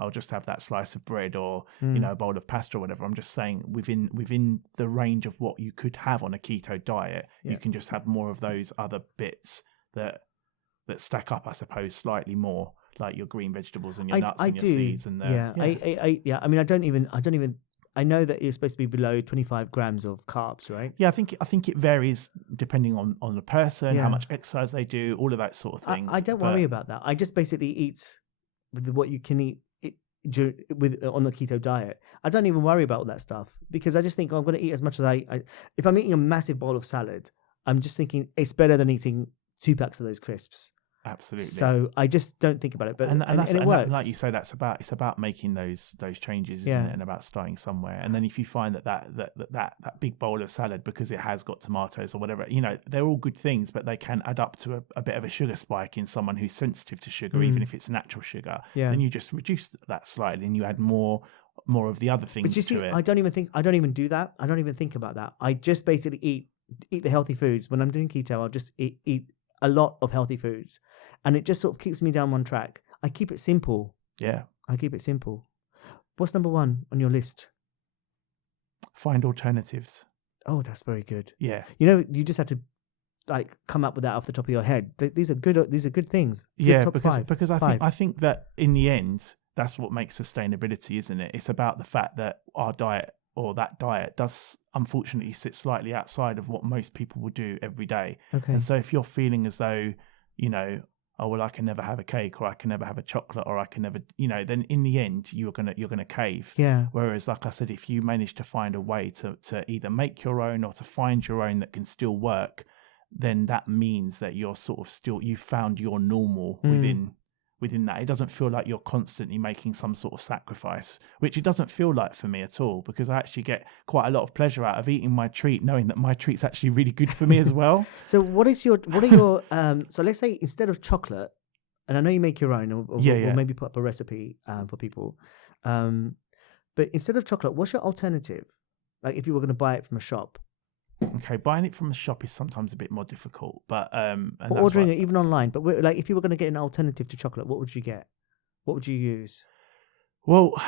I'll just have that slice of bread or a bowl of pasta or whatever. I'm just saying within the range of what you could have on a keto diet, you can just have more of those other bits that stack up, I suppose, slightly more, like your green vegetables and your nuts and your seeds and I know that you're supposed to be below 25 grams of carbs, right? Yeah, I think it varies depending on the person, how much exercise they do, all of that sort of things. I don't worry about that. I just basically eat with what you can eat on the keto diet. I don't even worry about all that stuff because I just think I'm going to eat as much as I. If I'm eating a massive bowl of salad, I'm just thinking it's better than eating 2 packs of those crisps. Absolutely. So I just don't think about it, but and it works. And like you say, it's about making those changes, isn't it? And about starting somewhere. And then if you find that big bowl of salad, because it has got tomatoes or whatever, they're all good things, but they can add up to a bit of a sugar spike in someone who's sensitive to sugar, even if it's natural sugar. Yeah. Then you just reduce that slightly, and you add more of the other things to it. I don't even do that. I don't even think about that. I just basically eat the healthy foods. When I'm doing keto, I'll just eat a lot of healthy foods. And it just sort of keeps me down one track. I keep it simple. Yeah. I keep it simple. What's number 1 on your list? Find alternatives. Oh, that's very good. Yeah. You just have to like come up with that off the top of your head. These are good. These are good things. Good Yeah, top because five. I think that in the end, that's what makes sustainability, isn't it? It's about the fact that our diet or that diet does unfortunately sit slightly outside of what most people will do every day. Okay. And so if you're feeling as though, oh well, I can never have a cake, or I can never have a chocolate, or I can never, then in the end you're gonna cave. Yeah. Whereas, like I said, if you manage to find a way to either make your own or to find your own that can still work, then that means that you're sort of still, you found your normal within that. It doesn't feel like you're constantly making some sort of sacrifice, which it doesn't feel like for me at all, because I actually get quite a lot of pleasure out of eating my treat, knowing that my treat's actually really good for me as well. So what are your so let's say instead of chocolate, and I know you make your own, or maybe put up a recipe for people, but instead of chocolate, what's your alternative? Like if you were going to buy it from a shop. Okay, buying it from a shop is sometimes a bit more difficult, but or ordering it even online. But like, if you were going to get an alternative to chocolate, what would you get? What would you use? Well,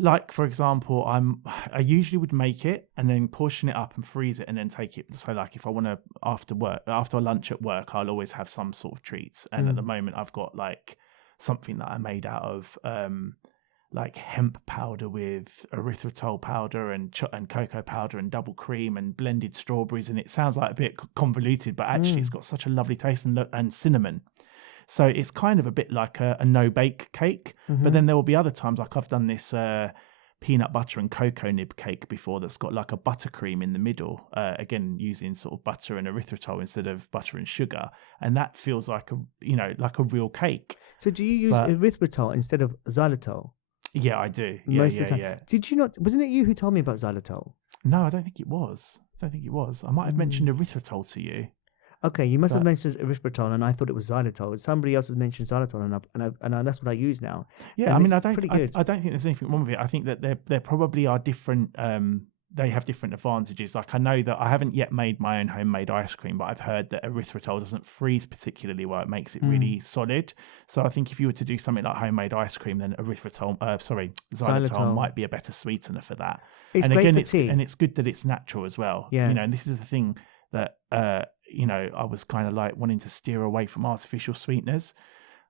like for example, I usually would make it and then portion it up and freeze it and then take it. So like if I want to after lunch at work, I'll always have some sort of treats. And at the moment, I've got like something that I made out of like hemp powder with erythritol powder and cocoa powder and double cream and blended strawberries, and it sounds like a bit convoluted, but actually it's got such a lovely taste, and cinnamon. So it's kind of a bit like a no-bake cake. But then there will be other times, like I've done this peanut butter and cocoa nib cake before that's got like a buttercream in the middle, again using sort of butter and erythritol instead of butter and sugar, and that feels like a real cake. So do you use erythritol instead of xylitol? Yeah, I do. Most of the time. Yeah. Did you not? Wasn't it you who told me about xylitol? No, I don't think it was. I might have mentioned erythritol to you. Okay, you must have mentioned erythritol, and I thought it was xylitol. Somebody else has mentioned xylitol, and that's what I use now. Yeah, and I mean, I don't think there's anything wrong with it. I think that there probably are different. They have different advantages. Like I know that I haven't yet made my own homemade ice cream, but I've heard that erythritol doesn't freeze particularly well. It makes it really solid. So I think if you were to do something like homemade ice cream, then xylitol might be a better sweetener for that. It's great for tea. And it's good that it's natural as well. Yeah. And this is the thing that I was kind of like wanting to steer away from artificial sweeteners.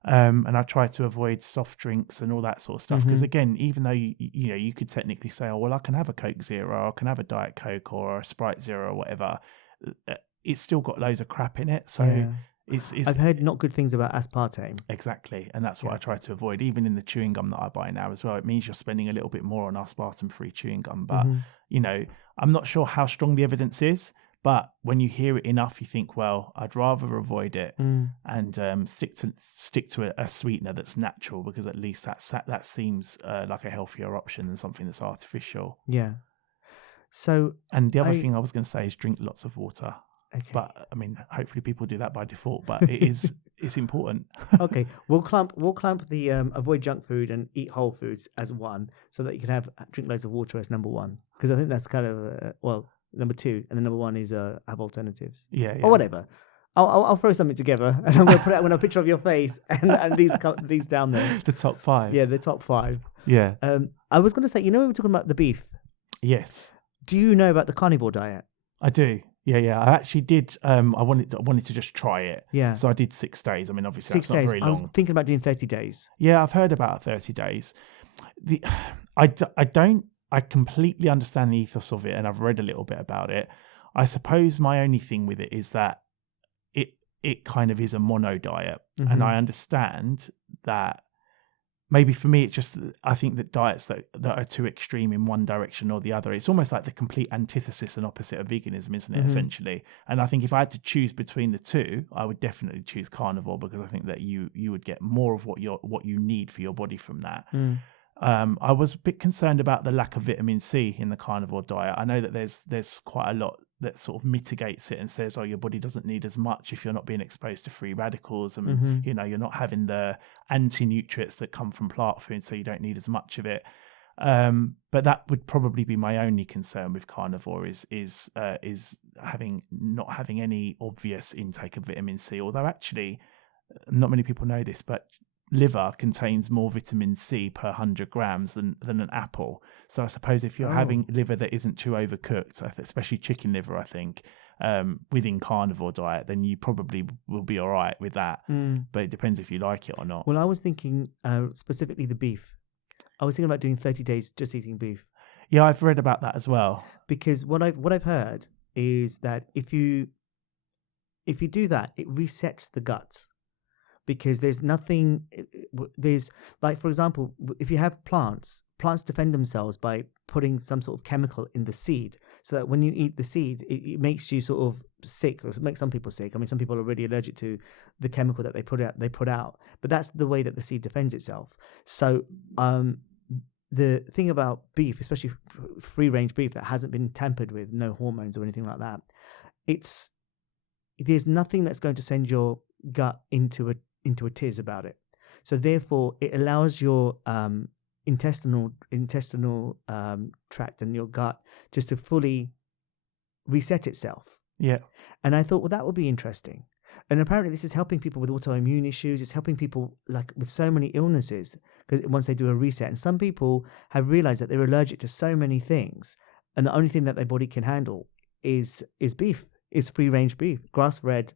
And I try to avoid soft drinks and all that sort of stuff. Because again, even though you could technically say, oh well, I can have a Coke Zero, or I can have a Diet Coke or a Sprite Zero or whatever, it's still got loads of crap in it. So it's I've heard not good things about aspartame. Exactly, and that's what I try to avoid. Even in the chewing gum that I buy now as well, it means you're spending a little bit more on aspartame-free chewing gum. But I'm not sure how strong the evidence is. But when you hear it enough, you think, well, I'd rather avoid it and stick to a sweetener that's natural, because at least that seems like a healthier option than something that's artificial. Yeah. So, and the other thing I was going to say is drink lots of water. Okay. But I mean, hopefully people do that by default. But it's important. Okay, we'll clamp the avoid junk food and eat whole foods as one, so that you can drink loads of water as number one, because I think that's kind of number two, and then number one is have alternatives. Yeah. Or whatever. I'll throw something together, and I'm going to put it on a picture of your face and these down there. The top 5. Yeah, the top 5. Yeah. I was going to say, we were talking about the beef. Yes. Do you know about the carnivore diet? I do. Yeah. I actually did. I wanted to just try it. Yeah. So I did 6 days. I mean, obviously 6 that's not days. very long. I was thinking about doing 30 days. Yeah, I've heard about 30 days. I completely understand the ethos of it, and I've read a little bit about it. I suppose my only thing with it is that it kind of is a mono diet, and I understand that. Maybe for me, it's just, I think that diets that are too extreme in one direction or the other, it's almost like the complete antithesis and opposite of veganism, isn't it, essentially? And I think if I had to choose between the two, I would definitely choose carnivore, because I think that you would get more of what you need for your body from that. I was a bit concerned about the lack of vitamin C in the carnivore diet. I know that there's quite a lot that sort of mitigates it and says, oh, your body doesn't need as much if you're not being exposed to free radicals, and you're not having the anti-nutrients that come from plant food, so you don't need as much of it. But that would probably be my only concern with carnivore is not having any obvious intake of vitamin C. Although actually, not many people know this, but liver contains more vitamin C per 100 grams than an apple. So I suppose if you're having liver that isn't too overcooked, especially chicken liver, I think, within carnivore diet, then you probably will be all right with that. But it depends if you like it or not. Well, I was thinking specifically the beef. I was thinking about doing 30 days just eating beef. Yeah, I've read about that as well. Because what I've heard is that if you do that, it resets the gut. Because there's nothing, there's like, for example, if you have plants defend themselves by putting some sort of chemical in the seed, so that when you eat the seed, it makes you sort of sick, or it makes some people sick. I mean, some people are already allergic to the chemical that they put out, but that's the way that the seed defends itself. So the thing about beef, especially free range beef that hasn't been tampered with, no hormones or anything like that, there's nothing that's going to send your gut into a tiz about it. So therefore, it allows your intestinal tract and your gut just to fully reset itself. Yeah. And I thought, well, that would be interesting. And apparently this is helping people with autoimmune issues. It's helping people like with so many illnesses, because once they do a reset. And some people have realized that they're allergic to so many things, and the only thing that their body can handle is beef, is free range beef, grass fed,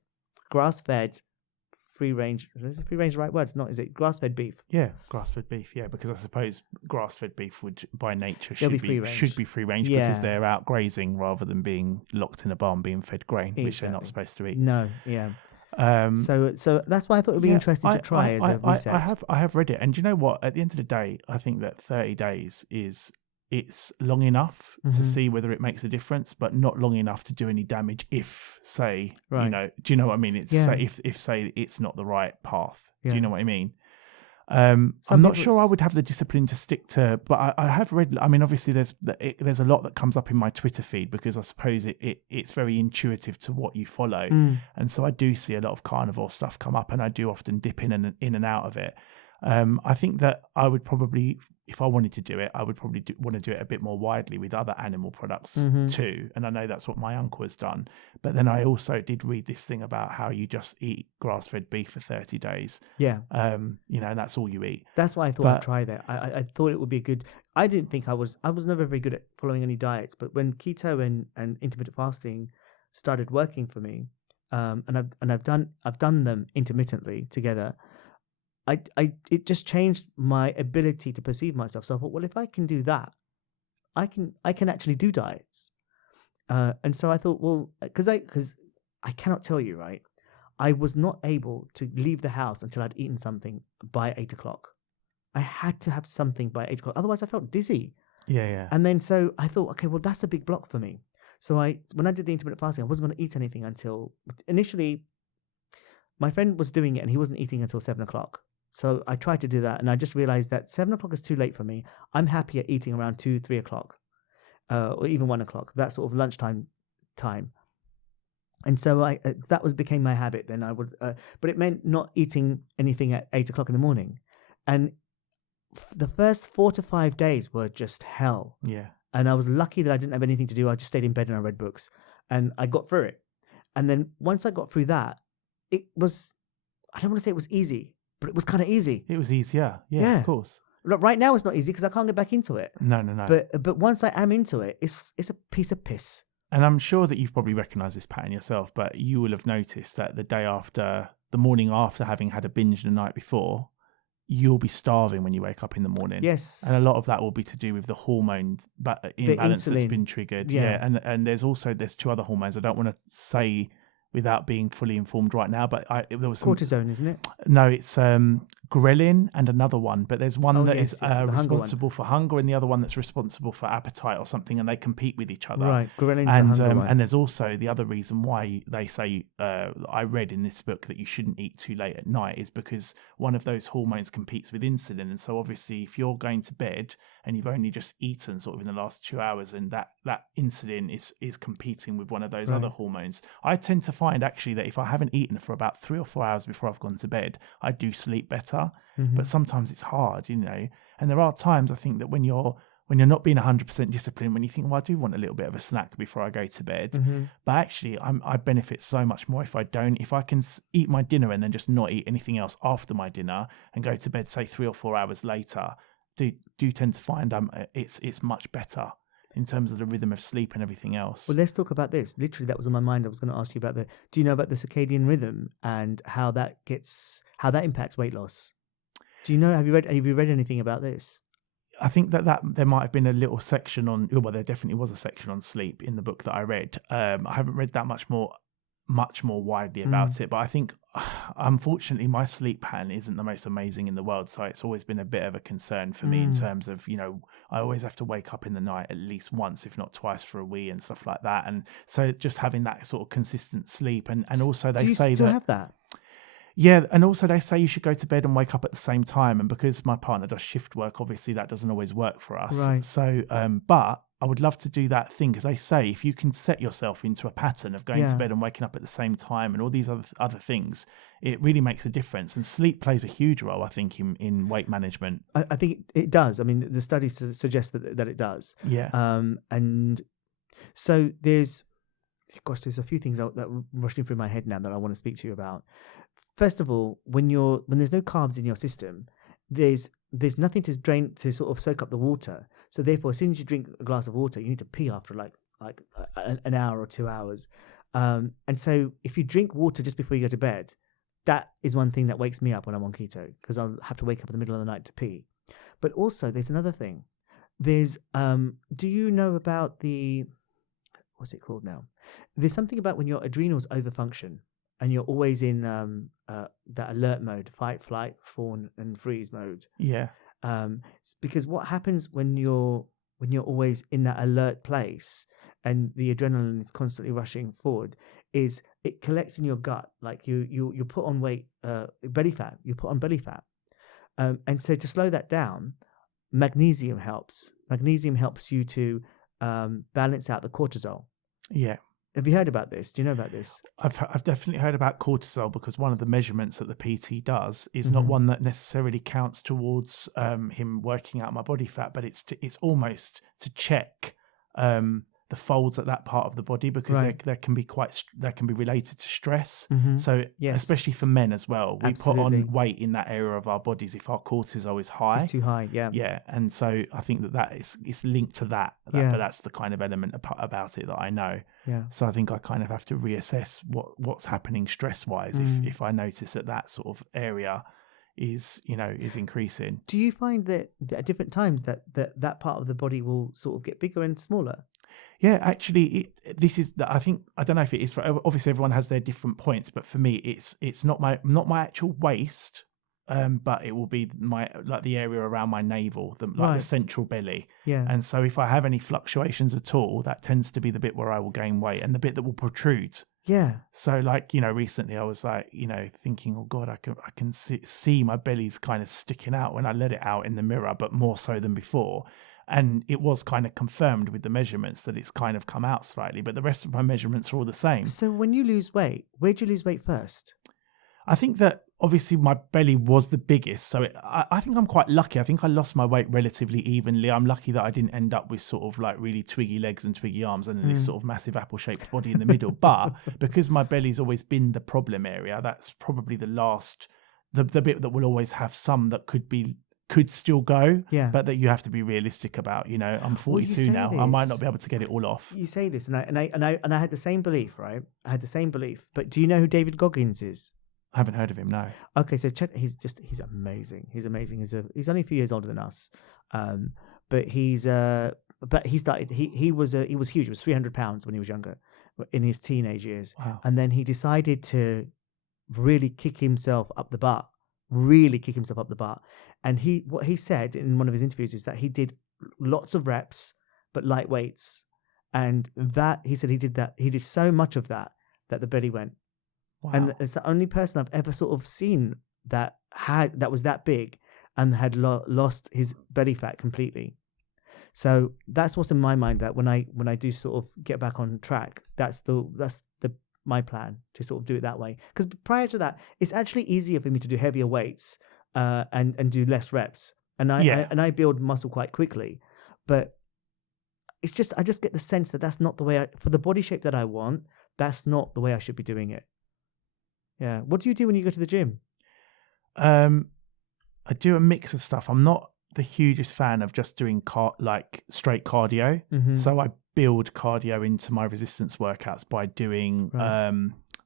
free range. Is free range the right word? It's not, is it? Grass fed beef. Yeah, grass fed beef. Yeah, because I suppose grass fed beef would, by nature, should be free range because they're out grazing rather than being locked in a barn being fed grain, which they're not supposed to eat. No, yeah. So that's why I thought it would be interesting to try as a reset. I have read it, and do you know what? At the end of the day, I think that 30 days it's long enough to see whether it makes a difference, but not long enough to do any damage. If, say, do you know what I mean? It's say if say it's not the right path. Do you know what I mean? I'm not sure I would have the discipline to stick to, but I have read. I mean, obviously, there's a lot that comes up in my Twitter feed because I suppose it's very intuitive to what you follow, and so I do see a lot of carnivore stuff come up, and I do often dip in and out of it. I think that I would probably, if I wanted to do it, I would probably want to do it a bit more widely with other animal products too. And I know that's what my uncle has done. But then I also did read this thing about how you just eat grass-fed beef for 30 days. Yeah. And that's all you eat. That's why I thought I'd try that. I thought it would be a good. I didn't think I was never very good at following any diets. But when keto and intermittent fasting started working for me, and I've done them intermittently together. It just changed my ability to perceive myself. So I thought, well, if I can do that, I can actually do diets. And so I thought, well, because I cannot tell you, right? I was not able to leave the house until I'd eaten something by 8 o'clock. I had to have something by 8 o'clock. Otherwise I felt dizzy. Yeah. And then so I thought, okay, well, that's a big block for me. So when I did the intermittent fasting, I wasn't going to eat anything until initially my friend was doing it and he wasn't eating until 7 o'clock. So I tried to do that, and I just realized that 7 o'clock is too late for me. I'm happier eating around 2, 3 o'clock, or even 1 o'clock. That sort of lunchtime time. And so that became my habit. Then I would, but it meant not eating anything at 8 o'clock in the morning. And the first 4 to 5 days were just hell. Yeah. And I was lucky that I didn't have anything to do. I just stayed in bed and I read books, and I got through it. And then once I got through that, it was, I don't want to say it was easy, but it was kind of easy. It was easier. Yeah, of course. Right now it's not easy because I can't get back into it. No. But once I am into it, it's a piece of piss. And I'm sure that you've probably recognised this pattern yourself, but you will have noticed that the morning after having had a binge the night before, you'll be starving when you wake up in the morning. Yes. And a lot of that will be to do with the hormone imbalance that's been triggered. Yeah. And there's 2 other hormones. I don't want to say without being fully informed right now, but there was cortisone, isn't it? No, it's ghrelin and another one, but there's one that is responsible for hunger and the other one that's responsible for appetite or something, and they compete with each other. Right, ghrelin's the hunger one. And there's also the other reason why they say, I read in this book, that you shouldn't eat too late at night is because one of those hormones competes with insulin, and so obviously if you're going to bed and you've only just eaten sort of in the last 2 hours, and that insulin is competing with one of those other hormones, I tend to find actually that if I haven't eaten for about 3 or 4 hours before I've gone to bed, I do sleep better. But sometimes it's hard, and there are times I think that when you're when you're not being 100% disciplined, when you think, well, I do want a little bit of a snack before I go to bed, but actually I benefit so much more if I can eat my dinner and then just not eat anything else after my dinner and go to bed, say 3 or 4 hours later, do tend to find it's much better in terms of the rhythm of sleep and everything else. Well, let's talk about this. Literally, that was on my mind. I was going to ask you about do you know about the circadian rhythm and how that impacts weight loss? Do you know, have you read anything about this? I think that there might have been a little section on, well, there definitely was a section on sleep in the book that I read. I haven't read that much more widely about it, but I think, unfortunately, my sleep pattern isn't the most amazing in the world. So it's always been a bit of a concern for me in terms of, I always have to wake up in the night at least once, if not twice, for a wee and stuff like that. And so just having that sort of consistent sleep, and also they say still have that? Yeah, and also they say you should go to bed and wake up at the same time. And because my partner does shift work, obviously that doesn't always work for us. Right. So, but I would love to do that thing, because they say if you can set yourself into a pattern of going to bed and waking up at the same time and all these other things, it really makes a difference. And sleep plays a huge role, I think, in weight management. I think it does. I mean, the studies suggest that it does. Yeah. And so there's a few things that are rushing through my head now that I want to speak to you about. First of all, when there's no carbs in your system, there's nothing to sort of soak up the water. So therefore, as soon as you drink a glass of water, you need to pee after like an hour or 2 hours. And so if you drink water just before you go to bed, that is one thing that wakes me up when I'm on keto, because I'll have to wake up in the middle of the night to pee. But also, there's another thing. There's do you know about what's it called now? There's something about when your adrenals overfunction and you're always in that alert mode, fight, flight, fawn, and freeze mode. Yeah. Because what happens when you're always in that alert place and the adrenaline is constantly rushing forward is it collects in your gut. Like you put on weight, belly fat. You put on belly fat, and so to slow that down, magnesium helps. Magnesium helps you to balance out the cortisol. Yeah. Have you heard about this? Do you know about this? I've definitely heard about cortisol, because one of the measurements that the PT does is not one that necessarily counts towards him working out my body fat, but it's almost to check the folds at that part of the body, because they can be related to stress. So especially for men as well, we put on weight in that area of our bodies if our cortisol is high. It's too high, yeah. And so I think that is linked to that. But that's the kind of element about it that I know. Yeah. So I think I kind of have to reassess what's happening stress wise if I notice that sort of area is increasing. Do you find that at different times that part of the body will sort of get bigger and smaller? Yeah, actually, I think, I don't know if it is for, obviously everyone has their different points, but for me, it's not my actual waist, but it will be the area around my navel, the central belly. Yeah. And so if I have any fluctuations at all, that tends to be the bit where I will gain weight and the bit that will protrude. Yeah. So recently I was thinking, oh God, I can see my belly's kind of sticking out when I let it out in the mirror, but more so than before. And it was kind of confirmed with the measurements that it's kind of come out slightly, but the rest of my measurements are all the same. So when you lose weight, where do you lose weight first? I think that obviously my belly was the biggest. So I think I'm quite lucky. I think I lost my weight relatively evenly. I'm lucky that I didn't end up with sort of like really twiggy legs and twiggy arms and this sort of massive apple-shaped body in the middle. But because my belly's always been the problem area, that's probably the bit that will always have some that could still go, but that you have to be realistic about. I'm 42 now. I might not be able to get it all off. You say this, and I had the same belief, right? I had the same belief. But do you know who David Goggins is? I haven't heard of him, no. Okay, so check. He's amazing. He's amazing. He's only a few years older than us, but he started. He was huge. He was 300 pounds when he was younger, in his teenage years. Wow. And then he decided to really kick himself up the butt. And what he said in one of his interviews is that he did lots of reps, but light weights. And that, he said he did so much of that the belly went. Wow. And it's the only person I've ever sort of seen that was that big and had lost his belly fat completely. So that's what's in my mind, that when I do sort of get back on track, that's my plan, to sort of do it that way. Because prior to that, it's actually easier for me to do heavier weights and do less reps, and I build muscle quite quickly. But it's just, I just get the sense that that's not the way for the body shape that I want, that's not the way I should be doing it. Yeah. What do you do when you go to the gym? I do a mix of stuff. I'm not the hugest fan of just doing straight cardio. Mm-hmm. So I build cardio into my resistance workouts by doing,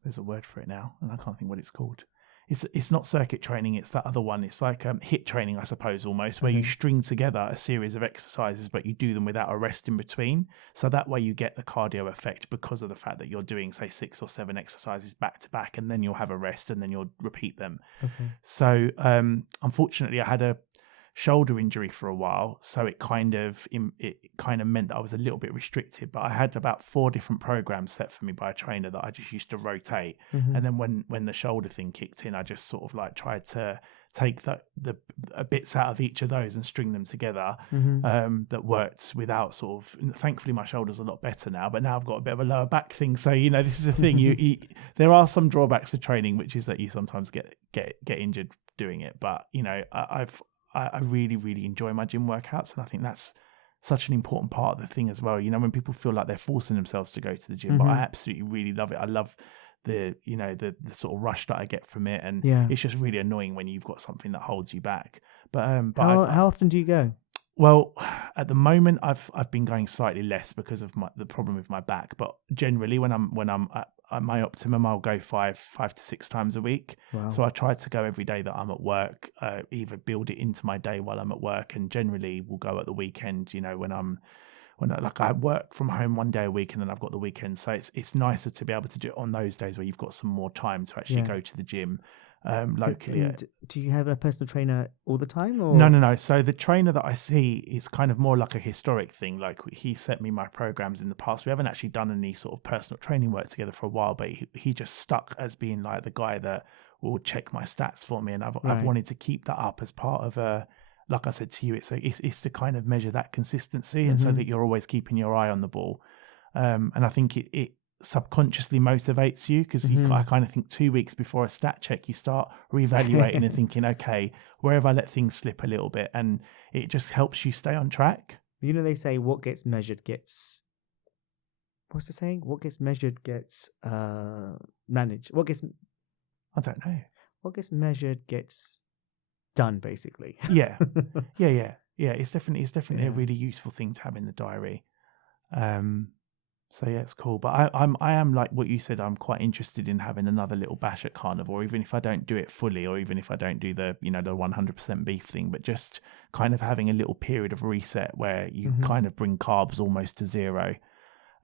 there's a word for it now, and I can't think what it's called. It's not circuit training, it's that other one. It's like HIIT training, I suppose, almost, where you string together a series of exercises, but you do them without a rest in between. So that way you get the cardio effect because of the fact that you're doing, say, 6 or 7 exercises back to back, and then you'll have a rest and then you'll repeat them. Okay. So unfortunately, I had a shoulder injury for a while, so it kind of meant that I was a little bit restricted, but I had about 4 different programs set for me by a trainer that I just used to rotate. Mm-hmm. And then when the shoulder thing kicked in, I just sort of like tried to take the bits out of each of those and string them together. Mm-hmm. That worked without sort of, thankfully my shoulder's a lot better now, but now I've got a bit of a lower back thing, so this is the thing. There are some drawbacks to training, which is that you sometimes get injured doing it, but I really, really enjoy my gym workouts, and I think that's such an important part of the thing as well. When people feel like they're forcing themselves to go to the gym, but I absolutely really love it. I love the sort of rush that I get from it, and it's just really annoying when you've got something that holds you back. But how often do you go? Well, at the moment, I've been going slightly less because of the problem with my back. But generally, when I'm at my optimum, I'll go 5 to 6 times a week. Wow. So I try to go every day that I'm at work, either build it into my day while I'm at work, and generally we'll go at the weekend. When I work from home one day a week, and then I've got the weekend. So it's nicer to be able to do it on those days where you've got some more time to actually go to the gym. Locally. And do you have a personal trainer all the time? Or? No. So the trainer that I see is kind of more like a historic thing. Like, he set me my programs in the past. We haven't actually done any sort of personal training work together for a while, but he just stuck as being like the guy that will check my stats for me. And I've wanted to keep that up as part of like I said to you, it's to kind of measure that consistency, and so that you're always keeping your eye on the ball. And I think it subconsciously motivates you, because I kind of think 2 weeks before a stat check, you start reevaluating and thinking, okay, where have I let things slip a little bit? And it just helps you stay on track. They say what gets measured gets, what's the saying? What gets measured gets managed. I don't know. What gets measured gets done, basically. Yeah. It's definitely a really useful thing to have in the diary. So yeah, it's cool. But I am like what you said. I'm quite interested in having another little bash at carnivore, even if I don't do it fully, or even if I don't do the the 100% beef thing. But just kind of having a little period of reset where you kind of bring carbs almost to zero.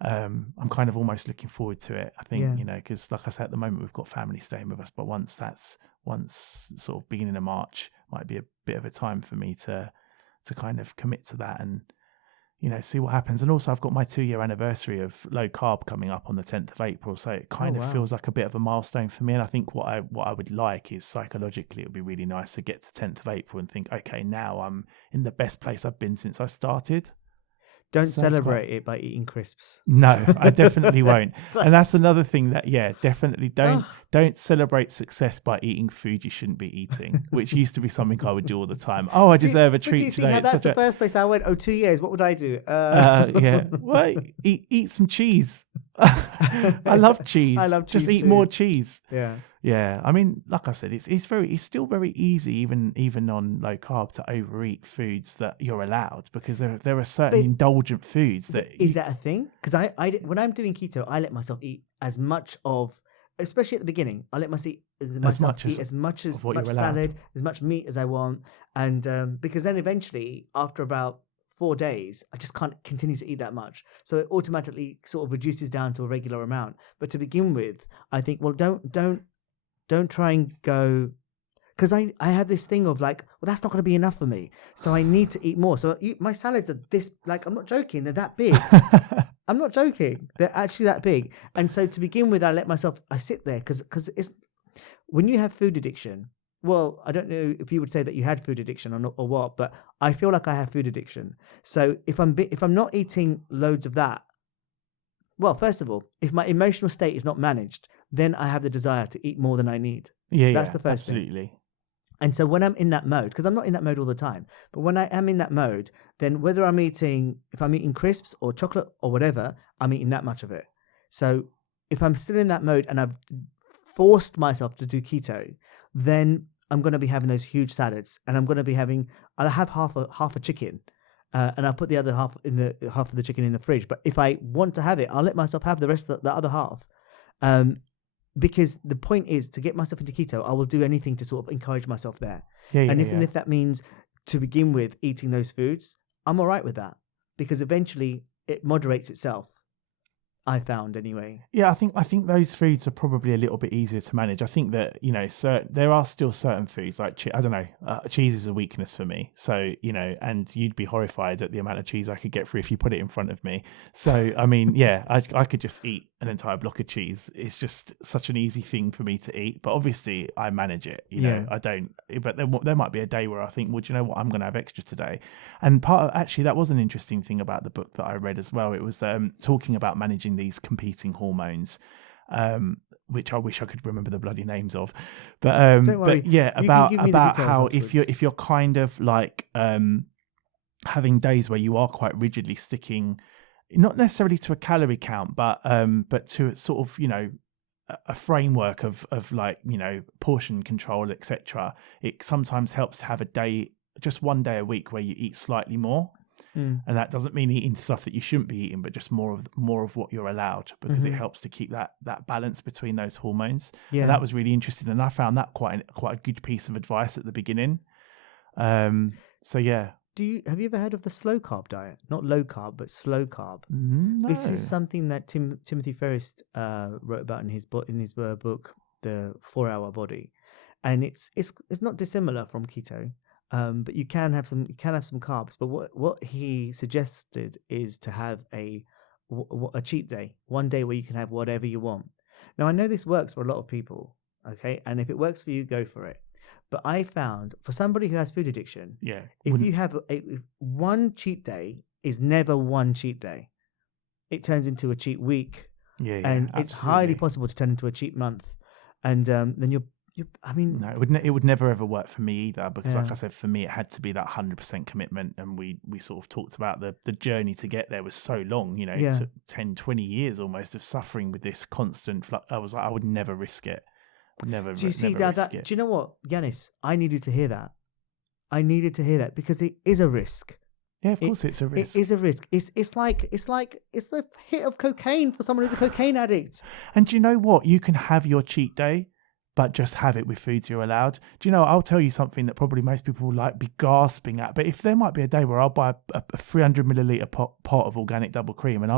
I'm kind of almost looking forward to it. I think because like I said, at the moment we've got family staying with us, but once sort of beginning of March might be a bit of a time for me to kind of commit to that and see what happens. And also I've got my 2-year anniversary of low carb coming up on the 10th of April. So it kind of feels like a bit of a milestone for me. And I think what I would like is, psychologically, it would be really nice to get to 10th of April and think, okay, now I'm in the best place I've been since I started. Don't celebrate it by eating crisps. No, I definitely won't. And that's another thing that, definitely don't celebrate success by eating food you shouldn't be eating, which used to be something I would do all the time. Oh, I deserve a treat you see today. How that's the first place I went. 2 years. What would I do? Well, eat some cheese. I love cheese. Just eat more cheese. Yeah. I mean, like I said, it's still very easy, even on low carb, to overeat foods that you're allowed, because there are certain indulgent foods that. Is that a thing? Because I when I'm doing keto, I let myself eat as much of, especially at the beginning, I let myself eat as much salad, as much meat as I want, and because then eventually, after about 4 days, I just can't continue to eat that much. So it automatically sort of reduces down to a regular amount. But to begin with, I think, well, don't try and go, because I have this thing of like, well, that's not going to be enough for me. So I need to eat more. So my salads are this, like, I'm not joking, they're that big. I'm not joking. They're actually that big. And so to begin with, I sit there because it's, when you have food addiction, well, I don't know if you would say that you had food addiction or what, but I feel like I have food addiction. So if I'm not eating loads of that, well, first of all, if my emotional state is not managed, then I have the desire to eat more than I need. That's the first thing. And so when I'm in that mode, because I'm not in that mode all the time, but when I am in that mode, then whether if I'm eating crisps or chocolate or whatever, I'm eating that much of it. So if I'm still in that mode and I've forced myself to do keto, then I'm going to be having those huge salads, and I'll have half a chicken, and I'll put the other half of the chicken in the fridge. But if I want to have it, I'll let myself have the rest of the other half. Because the point is to get myself into keto, I will do anything to sort of encourage myself there. And even if that means to begin with eating those foods, I'm all right with that, because eventually it moderates itself. I found anyway. Yeah, I think those foods are probably a little bit easier to manage. I think that, you know, there are still certain foods like I don't know, cheese is a weakness for me. So, you know, and you'd be horrified at the amount of cheese I could get through if you put it in front of me. So, I mean, yeah, I could just eat an entire block of cheese. It's just such an easy thing for me to eat. But obviously, I manage it. You know, I don't. But there might be a day where I think, well, do you know what? I'm going to have extra today. And actually, that was an interesting thing about the book that I read as well. It was talking about managing these competing hormones, which I wish I could remember the bloody names of. But don't worry. But yeah, about how afterwards. if you're kind of like having days where you are quite rigidly sticking, not necessarily to a calorie count, but to sort of, you know, a framework of like, you know, portion control, etc. It sometimes helps to have just one day a week where you eat slightly more. And that doesn't mean eating stuff that you shouldn't be eating, but just more of what you're allowed, because it helps to keep that balance between those hormones. And that was really interesting, and I found that quite a good piece of advice at the beginning. So yeah. Have you ever heard of the slow carb diet? Not low carb, but slow carb. No. This is something that Timothy Ferriss wrote about in his book, The 4-Hour Body, and it's not dissimilar from keto. But you can have some carbs. But what he suggested is to have a cheat day, one day where you can have whatever you want. Now I know this works for a lot of people, okay, and if it works for you, go for it. But I found for somebody who has food addiction, if you have one cheat day is never one cheat day, it turns into a cheat week, and it's highly possible to turn into a cheat month, and then no, it would never ever work for me either, because like I said, for me it had to be that 100% commitment, and we sort of talked about the journey to get there was so long, you know, it took 10, 20 years almost of suffering with this constant I was like, I would never risk it. Never. Do you see that? Do you know what, Yiannis? I needed to hear that. I needed to hear that because it is a risk. Yeah, of course it's a risk. It is a risk. It's like the hit of cocaine for someone who's a cocaine addict. And do you know what? You can have your cheat day, but just have it with foods you're allowed. Do you know, I'll tell you something that probably most people will like be gasping at, but if there might be a day where I'll buy a 300 milliliter pot of organic double cream, and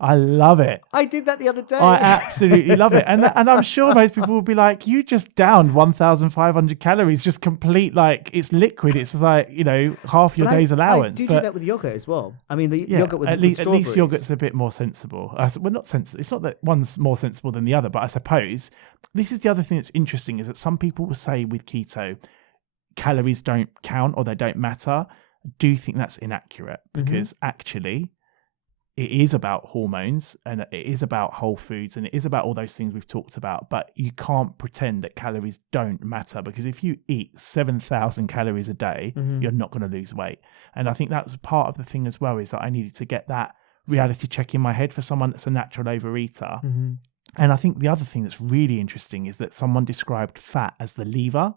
I love it. I did that the other day. I absolutely love it. And I'm sure most people will be like, you just downed 1,500 calories, just complete, like, it's liquid. It's like, you know, half your day's allowance. I do that with yogurt as well. I mean, the yogurt with at least yogurt's a bit more sensible. Well, not sensible. It's not that one's more sensible than the other, but I suppose this is the other thing that's interesting, is that some people will say with keto, calories don't count or they don't matter. I do think that's inaccurate, because actually it is about hormones, and it is about whole foods, and it is about all those things we've talked about. But you can't pretend that calories don't matter, because if you eat 7,000 calories a day, you're not going to lose weight. And I think that's part of the thing as well, is that I needed to get that reality check in my head for someone that's a natural overeater. And I think the other thing that's really interesting is that someone described fat as the lever.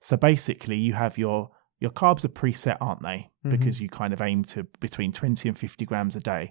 So basically you have your carbs are preset, aren't they? Because you kind of aim to between 20 and 50 grams a day.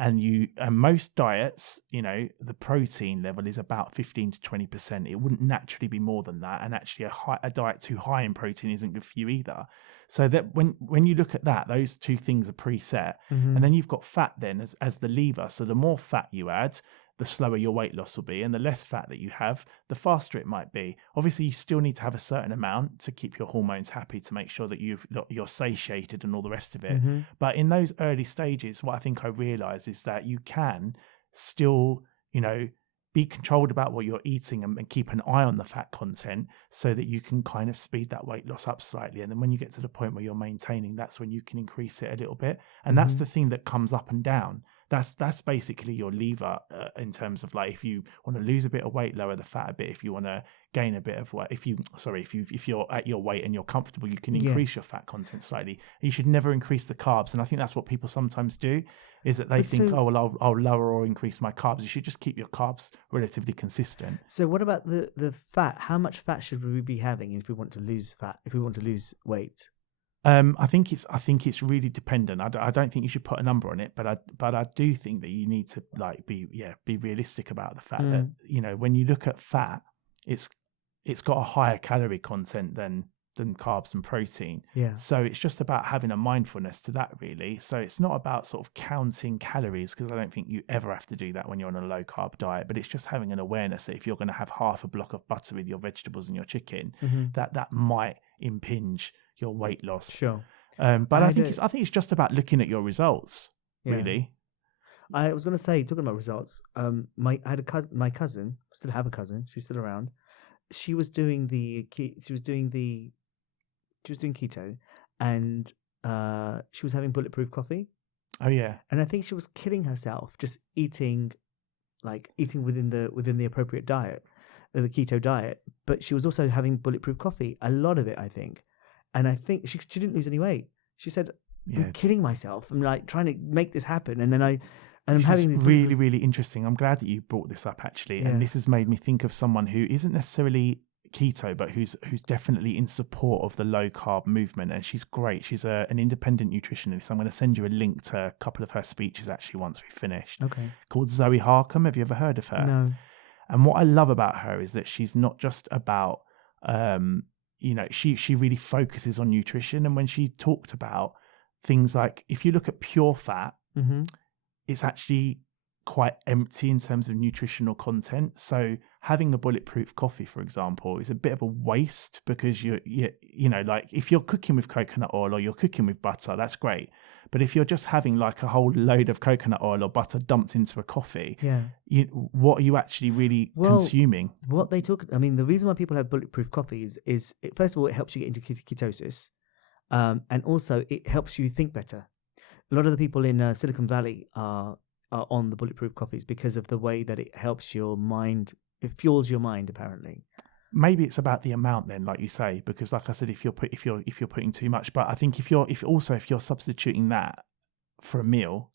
And most diets, you know, the protein level is about 15 to 20%. It wouldn't naturally be more than that. And actually a diet too high in protein isn't good for you either. So that when you look at that, those two things are preset. And then you've got fat then as the lever. So the more fat you add, the slower your weight loss will be, and the less fat that you have, the faster it might be. Obviously, you still need to have a certain amount to keep your hormones happy, to make sure that you're satiated and all the rest of it. But in those early stages, what I think I realized is that you can still, you know, be controlled about what you're eating and keep an eye on the fat content, so that you can kind of speed that weight loss up slightly. And then when you get to the point where you're maintaining, that's when you can increase it a little bit. And that's the thing that comes up and down. that's basically your lever in terms of like if you want to lose a bit of weight, lower the fat a bit. If you want to gain a bit of weight, if you're at your weight and you're comfortable, you can increase your fat content slightly. You should never increase the carbs, and I think that's what people sometimes do, is that they think, I'll lower or increase my carbs. You should just keep your carbs relatively consistent. So what about the fat? How much fat should we be having if we want to lose fat? If we want to lose weight? I think it's really dependent. I don't think you should put a number on it, but I do think that you need to like be realistic about the fact that, you know, when you look at fat, it's got a higher calorie content than carbs and protein. Yeah. So it's just about having a mindfulness to that, really. So it's not about sort of counting calories, because I don't think you ever have to do that when you're on a low carb diet, but it's just having an awareness that if you're going to have half a block of butter with your vegetables and your chicken, that might impinge your weight loss. Sure. But I think it's just about looking at your results, really. I was going to say, talking about results, I had my cousin, still have a cousin, she's still around. She was doing keto, and she was having bulletproof coffee. Oh yeah. And I think she was killing herself just eating within the appropriate diet, the keto diet. But she was also having bulletproof coffee, a lot of it, I think. And I think she didn't lose any weight. She said, I'm killing myself. I'm like trying to make this happen. And then I'm having this really, really interesting. I'm glad that you brought this up, actually. Yeah. And this has made me think of someone who isn't necessarily keto, but who's definitely in support of the low carb movement. And she's great. She's an independent nutritionist. I'm going to send you a link to a couple of her speeches, actually, once we finished. Okay. Called Zoe Harcum. Have you ever heard of her? No. And what I love about her is that she's not just about, you know, she really focuses on nutrition. And when she talked about things like, if you look at pure fat, it's actually quite empty in terms of nutritional content. So having a bulletproof coffee, for example, is a bit of a waste, because you know, like if you're cooking with coconut oil or you're cooking with butter, that's great. But if you're just having like a whole load of coconut oil or butter dumped into a coffee, what are you actually really consuming? What they talk, I mean, the reason why people have bulletproof coffee is first of all, it helps you get into ketosis, and also it helps you think better. A lot of the people in Silicon Valley are on the bulletproof coffees because of the way that it helps your mind. It fuels your mind, apparently. Maybe it's about the amount then, like you say, because like I said, if you're putting too much, but I think if you're substituting that for a meal,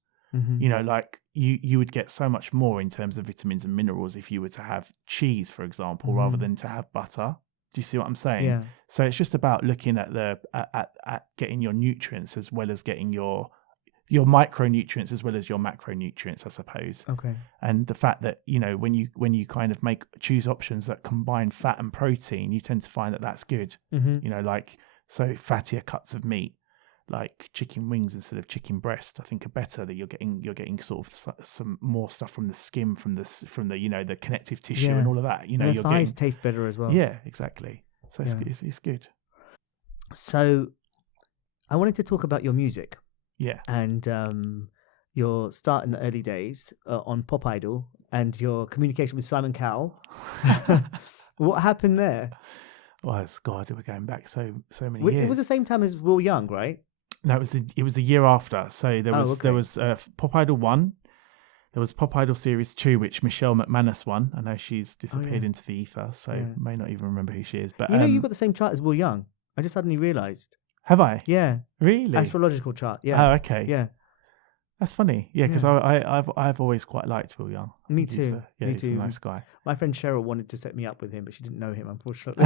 you know, like you would get so much more in terms of vitamins and minerals if you were to have cheese, for example, rather than to have butter. Do you see what I'm saying? Yeah. So it's just about looking at at getting your nutrients as well as getting your micronutrients as well as your macronutrients, I suppose. Okay. And the fact that, you know, when you kind of choose options that combine fat and protein, you tend to find that that's good. You know, like, so fattier cuts of meat, like chicken wings instead of chicken breast, I think are better. That you're getting sort of some more stuff from the skin, from the you know, the connective tissue and all of that. You know, and the thighs taste better as well. Yeah, exactly. So it's good. So I wanted to talk about your music. Yeah. And your start in the early days on Pop Idol and your communication with Simon Cowell. What happened there? Well, God, we're going back so many years. It was the same time as Will Young, right? No, it was the year after. So there was Pop Idol 1. There was Pop Idol Series 2, which Michelle McManus won. I know she's disappeared into the ether, so may not even remember who she is. But you know, you got the same chart as Will Young. I just suddenly realised. Have I? Yeah. Really? Astrological chart. Yeah. Oh, okay. Yeah. That's funny. Yeah, because I've always quite liked Will Young. Me too. He's a nice guy. My friend Cheryl wanted to set me up with him, but she didn't know him, unfortunately.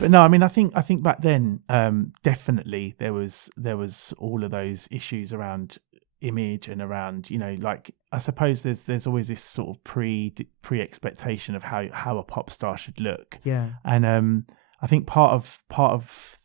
But no, I mean, I think back then, definitely there was all of those issues around image and around, you know, like, I suppose there's always this sort of pre expectation of how a pop star should look. Yeah. And I think part of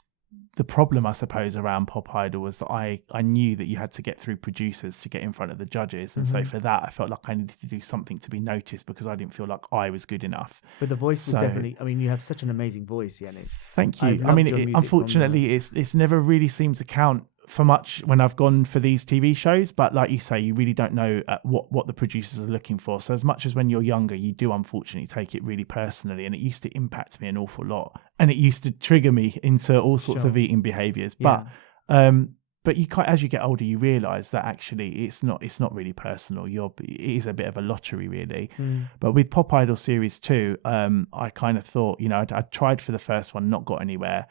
the problem, I suppose, around Pop Idol was that I knew that you had to get through producers to get in front of the judges. And so for that, I felt like I needed to do something to be noticed because I didn't feel like I was good enough. But the voice was definitely, I mean, you have such an amazing voice, Yiannis. Thank you. I mean, unfortunately, it's never really seemed to count for much when I've gone for these TV shows, but like you say, you really don't know what the producers are looking for. So as much as when you're younger, you do unfortunately take it really personally, and it used to impact me an awful lot, and it used to trigger me into all sorts of eating behaviors. But but you can't, as you get older, you realize that actually it's not really personal. It is a bit of a lottery, really. But with Pop Idol Series 2, I kind of thought, I tried for the first one, not got anywhere.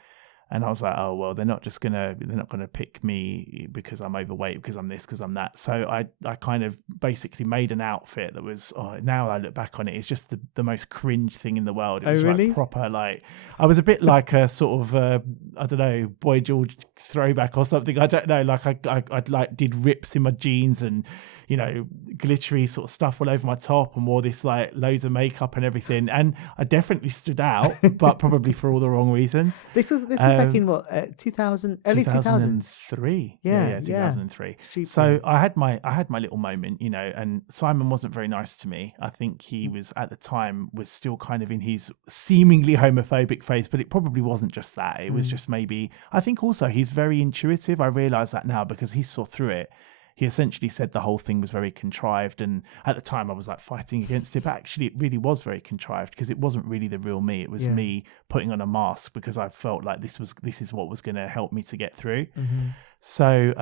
And I was like, oh, well, they're not gonna pick me because I'm overweight, because I'm this, because I'm that. So I kind of basically made an outfit that was, now I look back on it, it's just the most cringe thing in the world. It was really? like proper, like, I was a bit like a sort of, I don't know, Boy George throwback or something. I don't know, like I like did rips in my jeans and, glittery sort of stuff all over my top, and wore this like loads of makeup and everything. And I definitely stood out, but probably for all the wrong reasons. This was back in what, 2000, early 2000s? 2003. Yeah, 2003. So I had my little moment, and Simon wasn't very nice to me. I think he was, at the time, was still kind of in his seemingly homophobic phase, but it probably wasn't just that. It was just maybe, I think also he's very intuitive. I realize that now because he saw through it. He essentially said the whole thing was very contrived, and at the time I was like fighting against it, but actually it really was very contrived, because it wasn't really the real me. It was me putting on a mask because I felt like this is what was going to help me to get through. So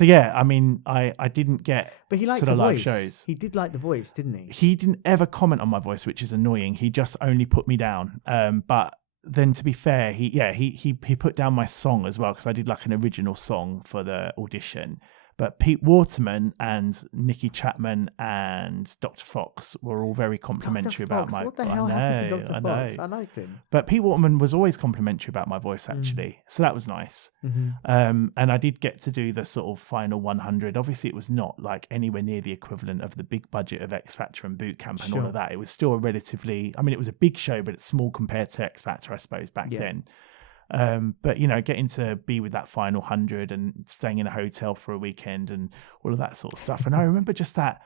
yeah, I mean, I didn't get but he liked to the live voice. shows. He did like the voice, didn't he? He didn't ever comment on my voice, which is annoying. He just only put me down. But then, to be fair, he put down my song as well, because I did like an original song for the audition. But Pete Waterman and Nicky Chapman and Dr. Fox were all very complimentary about my voice. What the hell happened to Dr. Fox? I liked him. But Pete Waterman was always complimentary about my voice, actually. So that was nice. And I did get to do the sort of final 100. Obviously, it was not like anywhere near the equivalent of the big budget of X Factor and Boot Camp and all of that. It was still a relatively, I mean, it was a big show, but it's small compared to X Factor, I suppose, back then. But getting to be with that final 100 and staying in a hotel for a weekend and all of that sort of stuff. And I remember just that,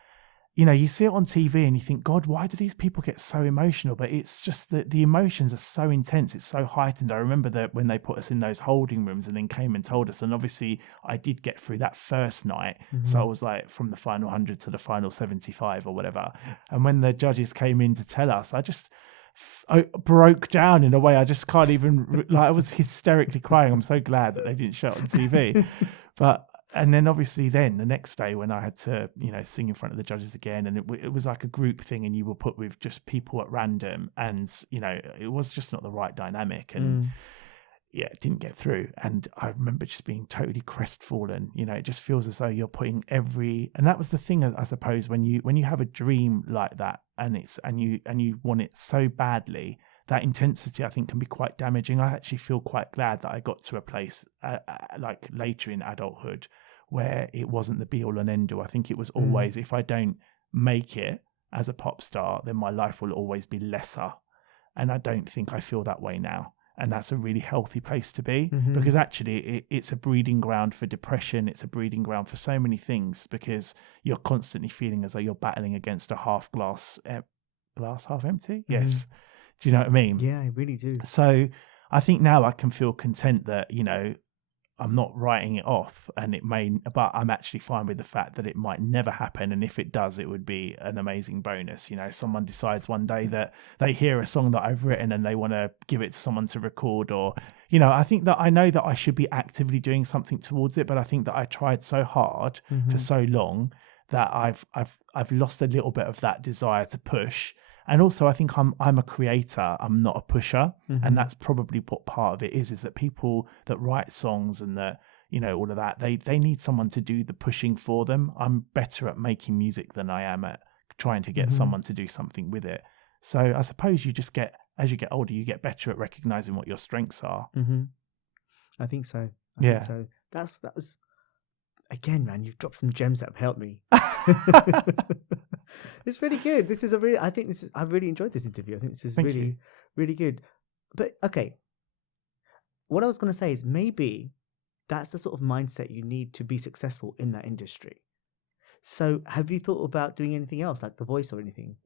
you see it on TV and you think, God, why do these people get so emotional? But it's just that the emotions are so intense. It's so heightened. I remember that when they put us in those holding rooms and then came and told us, and obviously I did get through that first night. So I was like from the final 100 to the final 75 or whatever. And when the judges came in to tell us, I broke down in a way I just can't even, like, I was hysterically crying. I'm so glad that they didn't show it on TV. And then obviously then the next day when I had to, sing in front of the judges again, and it was like a group thing, and you were put with just people at random, and, it was just not the right dynamic. And yeah, it didn't get through. And I remember just being totally crestfallen. It just feels as though you're putting and that was the thing, I suppose, when you have a dream like that and you want it so badly, that intensity I think can be quite damaging. I actually feel quite glad that I got to a place like later in adulthood where it wasn't the be all and end all. I think it was always, if I don't make it as a pop star, then my life will always be lesser. And I don't think I feel that way now. And that's a really healthy place to be, because actually it's a breeding ground for depression. It's a breeding ground for so many things, because you're constantly feeling as though you're battling against a glass half empty. Yes. Do you know what I mean? Yeah, I really do. So I think now I can feel content that, I'm not writing it off, but I'm actually fine with the fact that it might never happen. And if it does, it would be an amazing bonus. Someone decides one day that they hear a song that I've written and they want to give it to someone to record, or, I think that I know that I should be actively doing something towards it, but I think that I tried so hard for so long that I've lost a little bit of that desire to push. And also, I think I'm a creator. I'm not a pusher, and that's probably what part of it is that people that write songs and that all of that, they need someone to do the pushing for them. I'm better at making music than I am at trying to get someone to do something with it. So I suppose you just get, as you get older, you get better at recognizing what your strengths are. I think so. I think so. That was again, man. You've dropped some gems that have helped me. It's really good. I've really enjoyed this interview. I think this is really, really good. But okay, what I was going to say is maybe that's the sort of mindset you need to be successful in that industry. So have you thought about doing anything else, like The Voice or anything?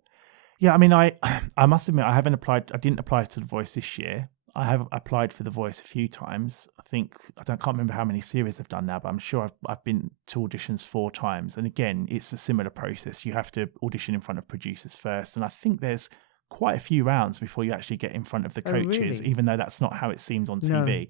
Yeah, I mean, I must admit, I didn't apply to The Voice this year. I have applied for The Voice a few times. I can't remember how many series I've done now, but I'm sure I've been to auditions 4 times. And again, it's a similar process. You have to audition in front of producers first. And I think there's quite a few rounds before you actually get in front of the coaches, really? even though that's not how it seems on TV.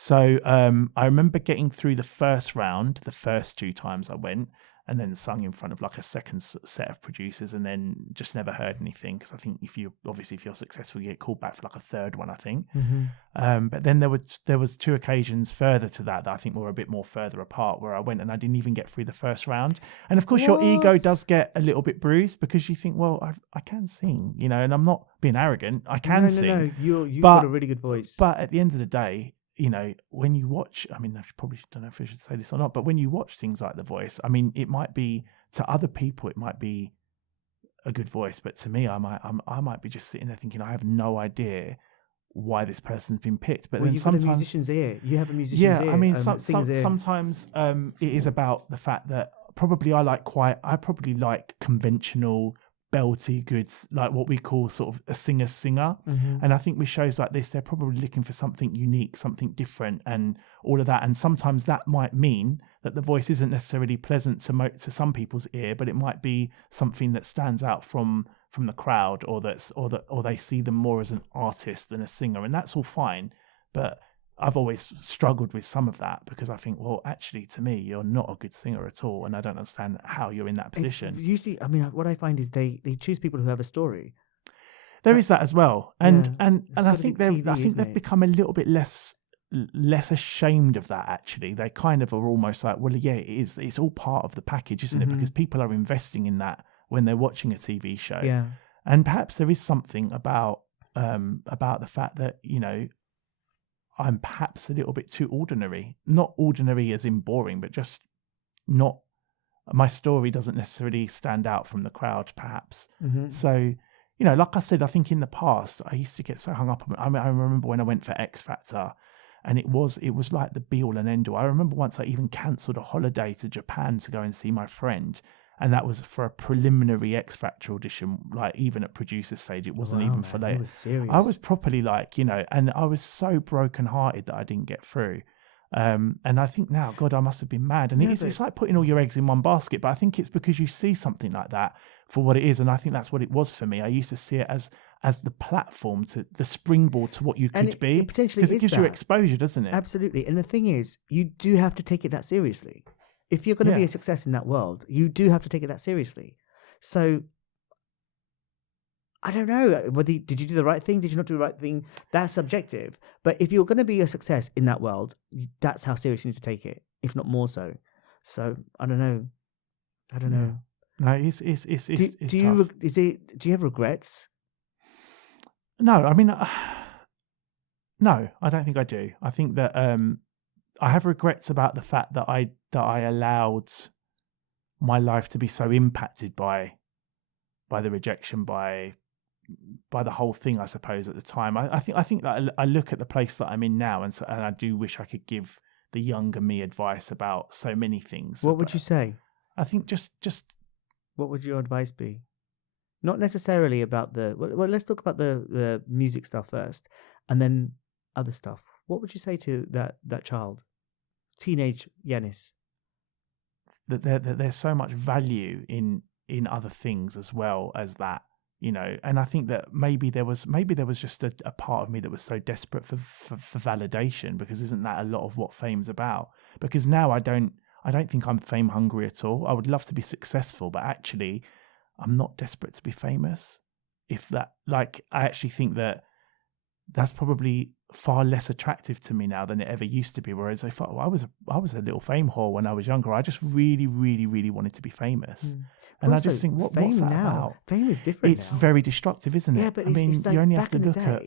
So I remember getting through the first round, the first 2 times I went, and then sung in front of like a second set of producers, and then just never heard anything, because I think if you're successful, you get called back for like a third one, I think. But then there was 2 occasions further to that I think were a bit more further apart, where I went and I didn't even get through the first round. And of course, your ego does get a little bit bruised, because you think, well, I can sing, and I'm not being arrogant. I can sing. No, you've got a really good voice. But at the end of the day, when you watch, I mean, I probably don't know if I should say this or not, but when you watch things like The Voice, I mean, it might be, to other people, it might be a good voice, but to me, I might be just sitting there thinking, I have no idea why this person's been picked. But then you've sometimes got a musician's ear. You have a musician's ear. I mean, ear. sometimes it is about the fact that I probably like conventional, belty goods, like what we call sort of a singer. And I think with shows like this, they're probably looking for something unique, something different, and all of that. And sometimes that might mean that the voice isn't necessarily pleasant to some people's ear, but it might be something that stands out from the crowd, or they see them more as an artist than a singer, and that's all fine. But I've always struggled with some of that, because I think, well, actually, to me, you're not a good singer at all, and I don't understand how you're in that position. Usually, I mean, what I find is they choose people who have a story. There is that as well, and I think they've become a little bit less ashamed of that. Actually, they kind of are almost like, well, yeah, it is. It's all part of the package, isn't it? Because people are investing in that when they're watching a TV show. Yeah, and perhaps there is something about the fact that I'm perhaps a little bit too ordinary. Not ordinary as in boring, but just not. My story doesn't necessarily stand out from the crowd, perhaps. So, like I said, I think in the past I used to get so hung up on. I mean, I remember when I went for X Factor, and it was like the be all and end all. I remember once I even cancelled a holiday to Japan to go and see my friend. And that was for a preliminary X Factor audition, like even at producer stage. It wasn't even for later. I was properly like, and I was so brokenhearted that I didn't get through. And I think now, God, I must have been mad. And it's like putting all your eggs in one basket. But I think it's because you see something like that for what it is. And I think that's what it was for me. I used to see it as the platform, to the springboard to what you could be. Because it gives you exposure, doesn't it? Absolutely. And the thing is, you do have to take it that seriously. If you're going to be a success in that world, you do have to take it that seriously. So, I don't know. Did you do the right thing? Did you not do the right thing? That's subjective. But if you're going to be a success in that world, that's how serious you need to take it, if not more so. So, I don't know. No, it's do you have regrets? No, I mean, no, I don't think I do. I think that I have regrets about the fact that I allowed my life to be so impacted by the rejection, by the whole thing, I suppose, at the time. I think that I look at the place that I'm in now, and I do wish I could give the younger me advice about so many things. What would you say? I think just what would your advice be? Not necessarily about well, let's talk about the music stuff first, and then other stuff. What would you say to that child? Teenage Yiannis. That there's so much value in other things as well as that, and I think that maybe there was just a part of me that was so desperate for validation, because isn't that a lot of what fame's about? Because now I don't think I'm fame hungry at all. I would love to be successful, but actually I'm not desperate to be famous. I actually think that that's probably far less attractive to me now than it ever used to be. Whereas I thought, well, I was a little fame whore when I was younger. I just really, really, really wanted to be famous. And also, I just think, what's that about? Fame is different. It's very destructive, isn't it? Yeah, but it's like, you only have to look at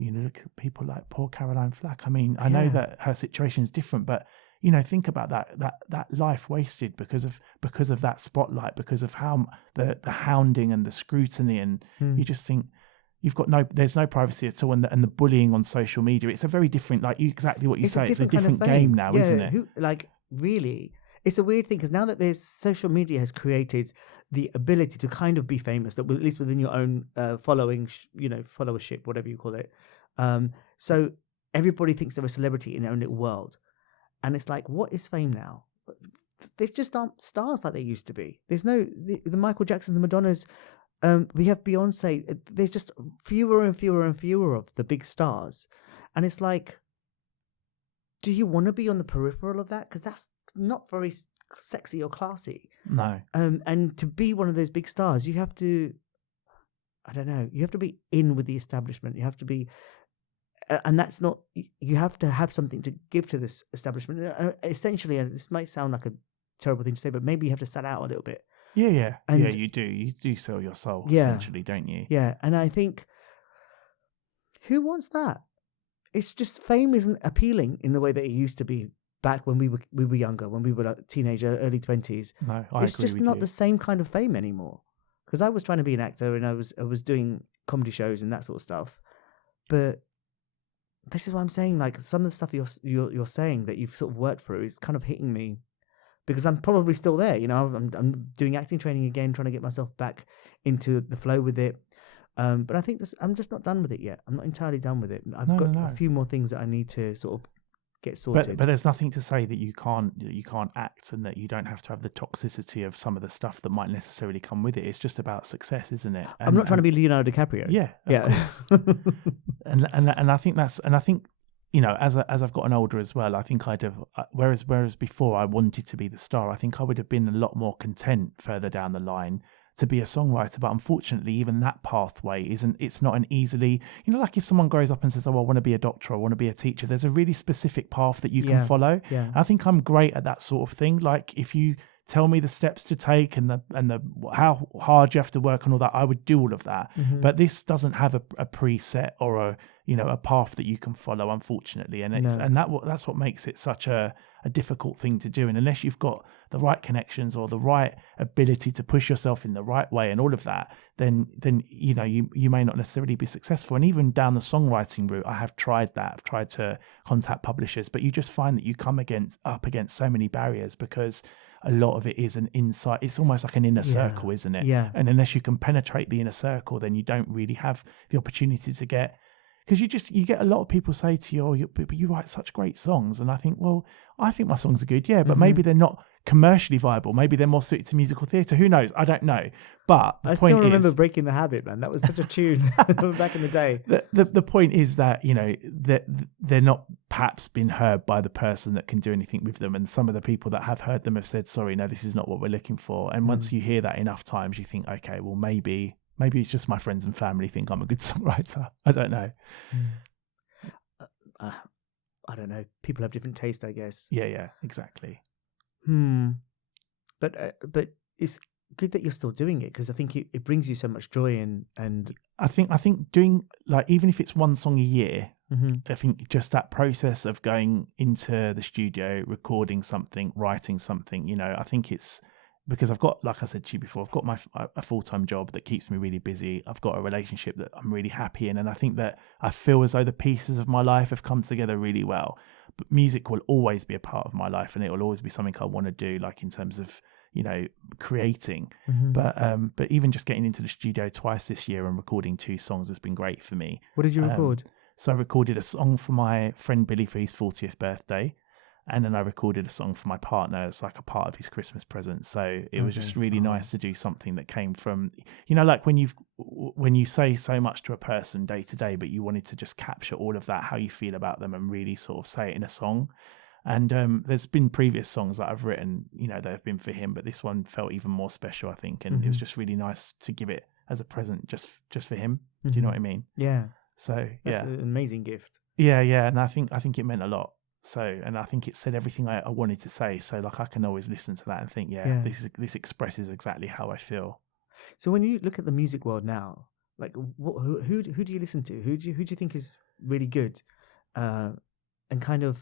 look at people like poor Caroline Flack. I mean, I know that her situation is different, but think about that life wasted because of that spotlight, because of how the hounding and the scrutiny, and you just think, there's no privacy at all, and the bullying on social media. It's a very different, exactly what you say. It's a different game now, isn't it? Really, it's a weird thing, because now that there's social media has created the ability to kind of be famous, that at least within your own following, followership, whatever you call it. So everybody thinks they're a celebrity in their own little world, and it's like, what is fame now? They just aren't stars like they used to be. There's no the Michael Jacksons, the Madonnas. We have Beyonce. There's just fewer and fewer and fewer of the big stars, and it's like, do you want to be on the peripheral of that? Because that's not very sexy or classy. No. And to be one of those big stars, you have to, I don't know, you have to be in with the establishment. You have to be, and that's not, you have to have something to give to this establishment. Essentially, and this might sound like a terrible thing to say, but maybe you have to sell out a little bit. Yeah. And yeah, you do. You do sell your soul, essentially, don't you? Yeah. And I think, who wants that? It's just, fame isn't appealing in the way that it used to be back when we were younger, when we were like teenager, early 20s. No, It's just not the same kind of fame anymore. Because I was trying to be an actor and I was doing comedy shows and that sort of stuff. But this is what I'm saying. Like, some of the stuff you're saying that you've sort of worked through is kind of hitting me, because I'm probably still there. You know, I'm doing acting training again, trying to get myself back into the flow with it. But I think I'm just not done with it yet. I'm not entirely done with it. I've got a few more things that I need to sort of get sorted. But there's nothing to say that you can't act, and that you don't have to have the toxicity of some of the stuff that might necessarily come with it. It's just about success, isn't it? I'm not trying to be Leonardo DiCaprio. Yeah, of course. and I think you know, as I've gotten older as well, I think I'd have, whereas before I wanted to be the star, I think I would have been a lot more content further down the line to be a songwriter. But unfortunately, even that pathway it's not an easily, you know, like if someone grows up and says, oh, I want to be a doctor, I want to be a teacher, there's a really specific path that you can follow. Yeah. I think I'm great at that sort of thing. Like, if you tell me the steps to take and the how hard you have to work and all that, I would do all of that. Mm-hmm. But this doesn't have a preset or a path that you can follow, unfortunately. And that's what makes it such a difficult thing to do. And unless you've got the right connections or the right ability to push yourself in the right way and all of that, then you know, you may not necessarily be successful. And even down the songwriting route, I have tried that. I've tried to contact publishers, but you just find that you come up against so many barriers, because a lot of it is an inside, it's almost like an inner circle, isn't it? Yeah. And unless you can penetrate the inner circle, then you don't really have the opportunity to get, because you get a lot of people say to you, oh, but you write such great songs. And I think, well, I think my songs are good, yeah, but maybe they're not commercially viable. Maybe they're more suited to musical theatre. Who knows? I don't know. But I still remember Breaking the Habit, man. That was such a tune back in the day. The point is that, you know, that they're not perhaps been heard by the person that can do anything with them. And some of the people that have heard them have said, sorry, no, this is not what we're looking for. And once you hear that enough times, you think, okay, well, maybe it's just my friends and family think I'm a good songwriter. I don't know. I don't know. People have different taste, I guess. Yeah, exactly. But it's good that you're still doing it, because I think it brings you so much joy, and I think doing, like, even if it's one song a year, I think just that process of going into the studio, recording something, writing something, you know, I think it's because I've got, like I said to you before, I've got a full-time job that keeps me really busy. I've got a relationship that I'm really happy in, and I think that I feel as though the pieces of my life have come together really well. But music will always be a part of my life, and it will always be something I want to do, like in terms of, you know, creating. But even just getting into the studio twice this year and recording 2 songs has been great for me. What did you record? So I recorded a song for my friend Billy for his 40th birthday. And then I recorded a song for my partner as like a part of his Christmas present. So it was just really nice to do something that came from, you know, like when you say so much to a person day to day, but you wanted to just capture all of that, how you feel about them, and really sort of say it in a song. And there's been previous songs that I've written, you know, that have been for him, but this one felt even more special, I think. And it was just really nice to give it as a present just for him. Do you know what I mean? Yeah. So That's an amazing gift. Yeah. And I think it meant a lot. So, and I think it said everything I wanted to say. So, like, I can always listen to that and think, this expresses exactly how I feel. So, when you look at the music world now, like, who do you listen to? Who do you think is really good? And kind of,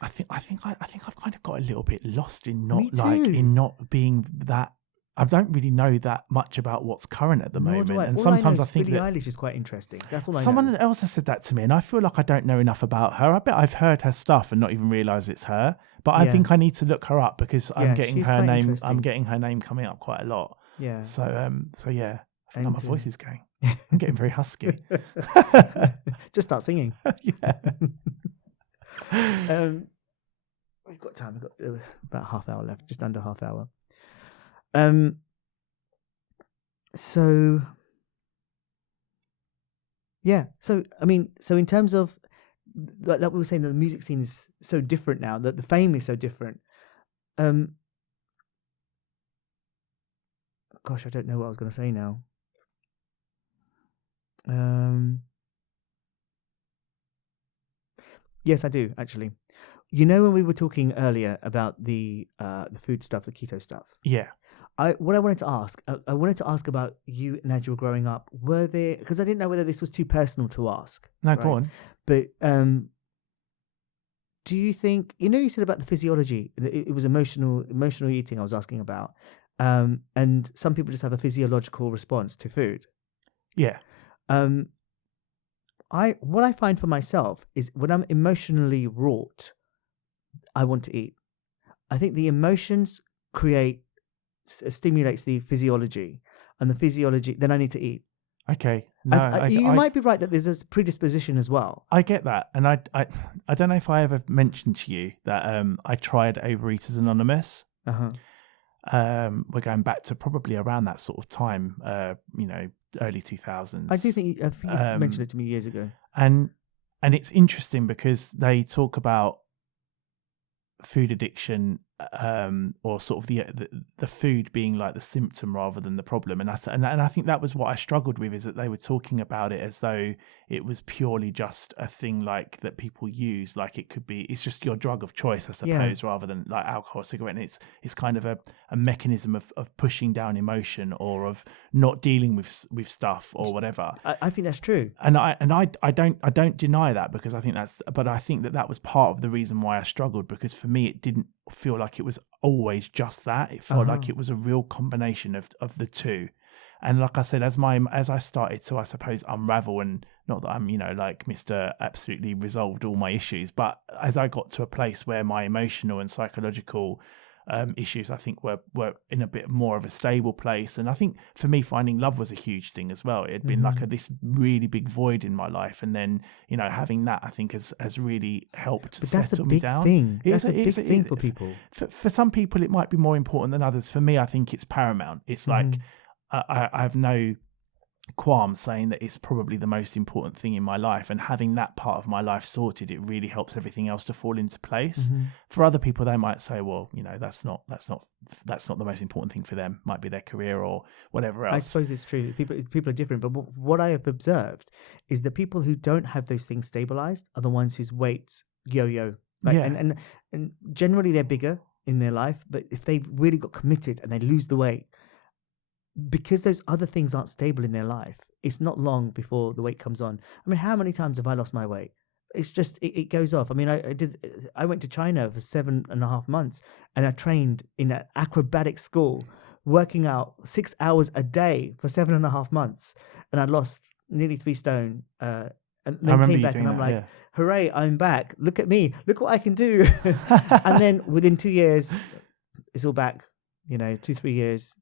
I think I've kind of got a little bit lost in not being that. I don't really know that much about what's current at the moment. And sometimes I think Billie Eilish is quite interesting. That's all I know. Someone else has said that to me, and I feel like I don't know enough about her. I bet I've heard her stuff and not even realised it's her. But I think I need to look her up, because I'm getting her name. I'm getting her name coming up quite a lot. Yeah. So yeah, I feel like my voice is going. I'm getting very husky. Just start singing. Yeah. We've got time. We've got about half hour left, just under half hour. So I mean, so in terms of like we were saying, that the music scene is so different now, that the fame is so different. Gosh, I don't know what I was going to say now. Yes, I do actually. You know, when we were talking earlier about the food stuff, the keto stuff. Yeah. What I wanted to ask, I wanted to ask about you and as you were growing up. Were there, because I didn't know whether this was too personal to ask. No, right? go on. But do you think, you said about the physiology, it was emotional eating I was asking about, and some people just have a physiological response to food. Yeah. What I find for myself is when I'm emotionally wrought, I want to eat. I think the emotions stimulates the physiology, and the physiology, then I need to eat. Okay. No, you might be right that there's a predisposition as well. I get that, and I don't know if I ever mentioned to you that I tried Overeaters Anonymous. We're going back to probably around that sort of time, early 2000s. I do think you mentioned it to me years ago. And it's interesting because they talk about food addiction, or sort of the food being like the symptom rather than the problem, and I think that was what I struggled with, is that they were talking about it as though it was purely just a thing like that people use, like it's just your drug of choice, I suppose, rather than like alcohol or cigarette, and it's kind of a mechanism of pushing down emotion or of not dealing with stuff or whatever. I think that's true, and I don't deny that, because I think but I think that was part of the reason why I struggled, because for me it didn't feel like it was always just that. It felt like it was a real combination of the two. And like I said, as I started to, I suppose, unravel, and not that I'm like Mr. absolutely resolved all my issues, but as I got to a place where my emotional and psychological issues, I think, were in a bit more of a stable place. And I think for me, finding love was a huge thing as well. It had been like this really big void in my life, and then having that, I think, has really helped to settle me down. That's a big thing for people. For some people, it might be more important than others. For me, I think it's paramount. It's like I have no qualms saying that it's probably the most important thing in my life, and having that part of my life sorted, it really helps everything else to fall into place. For other people, they might say, well, that's not the most important thing for them. Might be their career or whatever else. I suppose it's true. People are different, but what I have observed is the people who don't have those things stabilized are the ones whose weights yo-yo. And generally they're bigger in their life, but if they've really got committed and they lose the weight, because those other things aren't stable in their life, it's not long before the weight comes on. I mean, how many times have I lost my weight? It's just, it goes off. I mean, I went to China for 7.5 months, and I trained in an acrobatic school, working out 6 hours a day for 7.5 months, and I lost nearly 3 stone. And then came back, and I'm like, hooray, I'm back. Look at me. Look what I can do. And then within 2 years, it's all back, 2-3 years.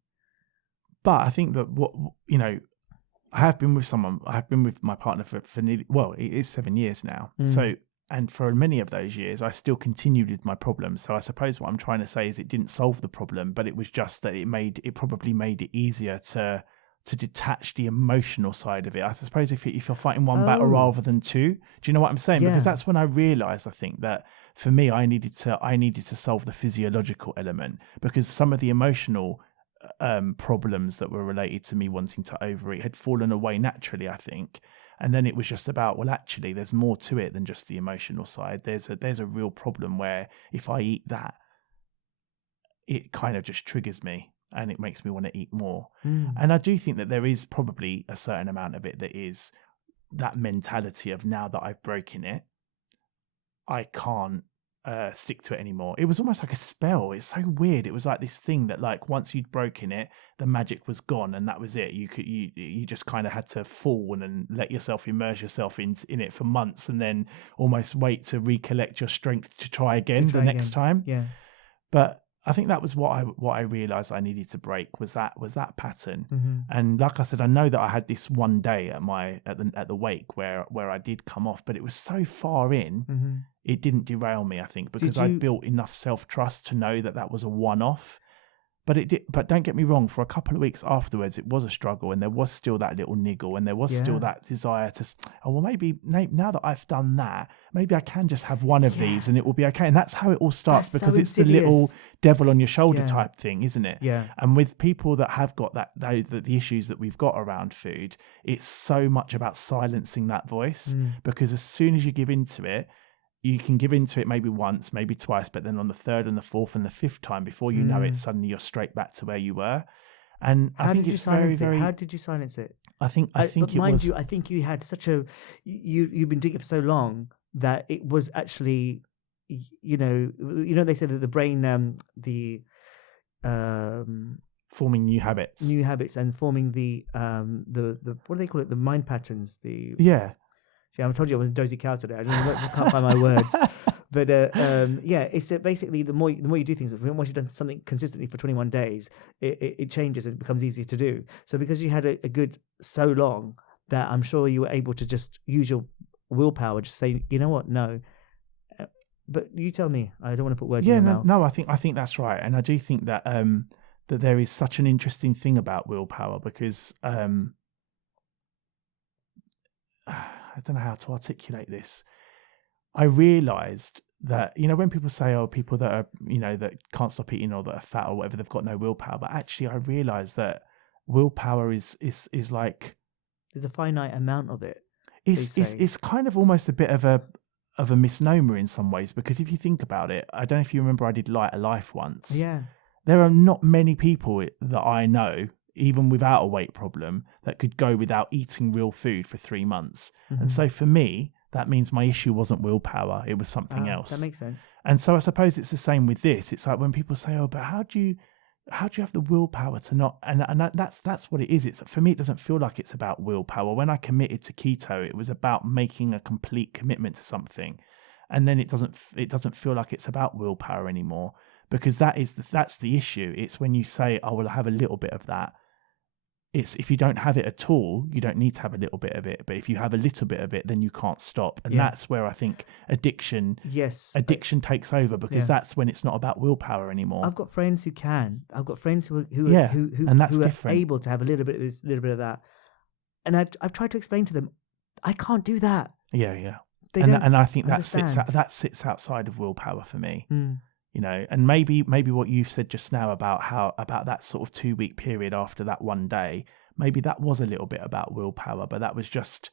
But I think that I have been with my partner for nearly, it is 7 years now. So, and for many of those years, I still continued with my problems. So I suppose what I'm trying to say is it didn't solve the problem, but it was just that it probably made it easier to detach the emotional side of it. I suppose if you're fighting one battle rather than two, do you know what I'm saying? Because that's when I realized, I think, that for me, I needed to solve the physiological element, because some of the emotional problems that were related to me wanting to overeat had fallen away naturally, I think. And then it was just about, well, actually, there's more to it than just the emotional side. There's a real problem where if I eat that, it kind of just triggers me and it makes me want to eat more. And I do think that there is probably a certain amount of it that is that mentality of, now that I've broken it, I can't stick to it anymore. It was almost like a spell. It's so weird. It was like this thing that, like, once you'd broken it, the magic was gone, and that was it. You just kind of had to fall and let yourself immerse yourself in it for months, and then almost wait to recollect your strength to try again the next time. Yeah. But I think that was what I realized I needed to break, was that pattern. And like I said, I know that I had this one day at the wake where I did come off, but it was so far in, it didn't derail me, I think, because I built enough self-trust to know that was a one-off. But it did. But don't get me wrong. For a couple of weeks afterwards, it was a struggle, and there was still that little niggle, and there was still that desire to. Oh well, maybe now that I've done that, maybe I can just have one of these, and it will be okay. And that's how it all starts, because it's the little devil on your shoulder type thing, isn't it? Yeah. And with people that have got the issues that we've got around food, it's so much about silencing that voice, because as soon as you give into it. You can give into it maybe once, maybe twice, but then on the third and the fourth and the fifth time, before you know it, suddenly you're straight back to where you were. And I think it's very, very. How did you silence it? I think but it mind was. you, I think you had such a. You've been doing it for so long that it was actually, they said that the brain, Forming new habits. And forming the what do they call it? The mind patterns. See, I told you I was a dozy cow today. I just can't find my words. But it's basically the more you do things, once you've done something consistently for 21 days, it changes and it becomes easier to do. So because you had a good so long that I'm sure you were able to just use your willpower, just say, you know what, no. But you tell me. I don't want to put words in your mouth. No, I think that's right, and I do think that that there is such an interesting thing about willpower, because I don't know how to articulate this. I realized that, when people say, oh, people that are, that can't stop eating or that are fat or whatever, they've got no willpower. But actually, I realized that willpower is like, there's a finite amount of it. It's kind of almost a bit of a misnomer in some ways, because if you think about it, I don't know if you remember, I did Light a Life once. Yeah. There are not many people that I know, even without a weight problem, that could go without eating real food for 3 months. And so for me, that means my issue wasn't willpower, it was something else. That makes sense. And so I suppose it's the same with this. It's like when people say, oh, but how do you have the willpower to not, and that's what it is. It's, for me, it doesn't feel like it's about willpower. When I committed to keto, it was about making a complete commitment to something. And then it doesn't feel like it's about willpower anymore, because that's the issue. It's when you say, oh, well, I have a little bit of that. It's, if you don't have it at all, you don't need to have a little bit of it. But if you have a little bit of it, then you can't stop. And that's where I think addiction takes over, because that's when it's not about willpower anymore. I've got friends who can. I've got friends who and that's different. Are able to have a little bit of this, a little bit of that. And I've tried to explain to them, I can't do that. Yeah. And I think understand. that sits outside of willpower for me. And maybe what you've said just now about that sort of 2-week period after that one day, maybe that was a little bit about willpower, but that was just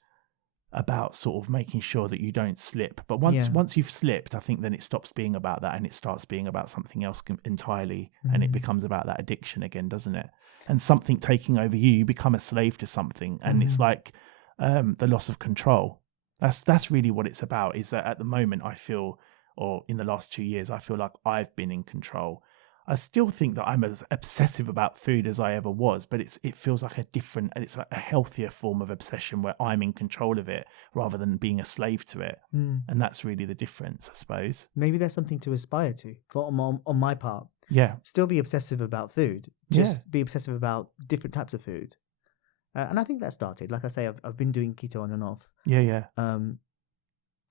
about sort of making sure that you don't slip. But once you've slipped, I think then it stops being about that and it starts being about something else entirely, and it becomes about that addiction again, doesn't it? And something taking over you become a slave to something, and it's like the loss of control. That's really what it's about. Is that at the moment I feel, or in the last 2 years, I feel like I've been in control. I still think that I'm as obsessive about food as I ever was, but it feels like it's like a healthier form of obsession where I'm in control of it rather than being a slave to it. And that's really the difference, I suppose. Maybe there's something to aspire to on my part. Yeah. Still be obsessive about food. Just be obsessive about different types of food. And I think that started. Like I say, I've been doing keto on and off. Yeah.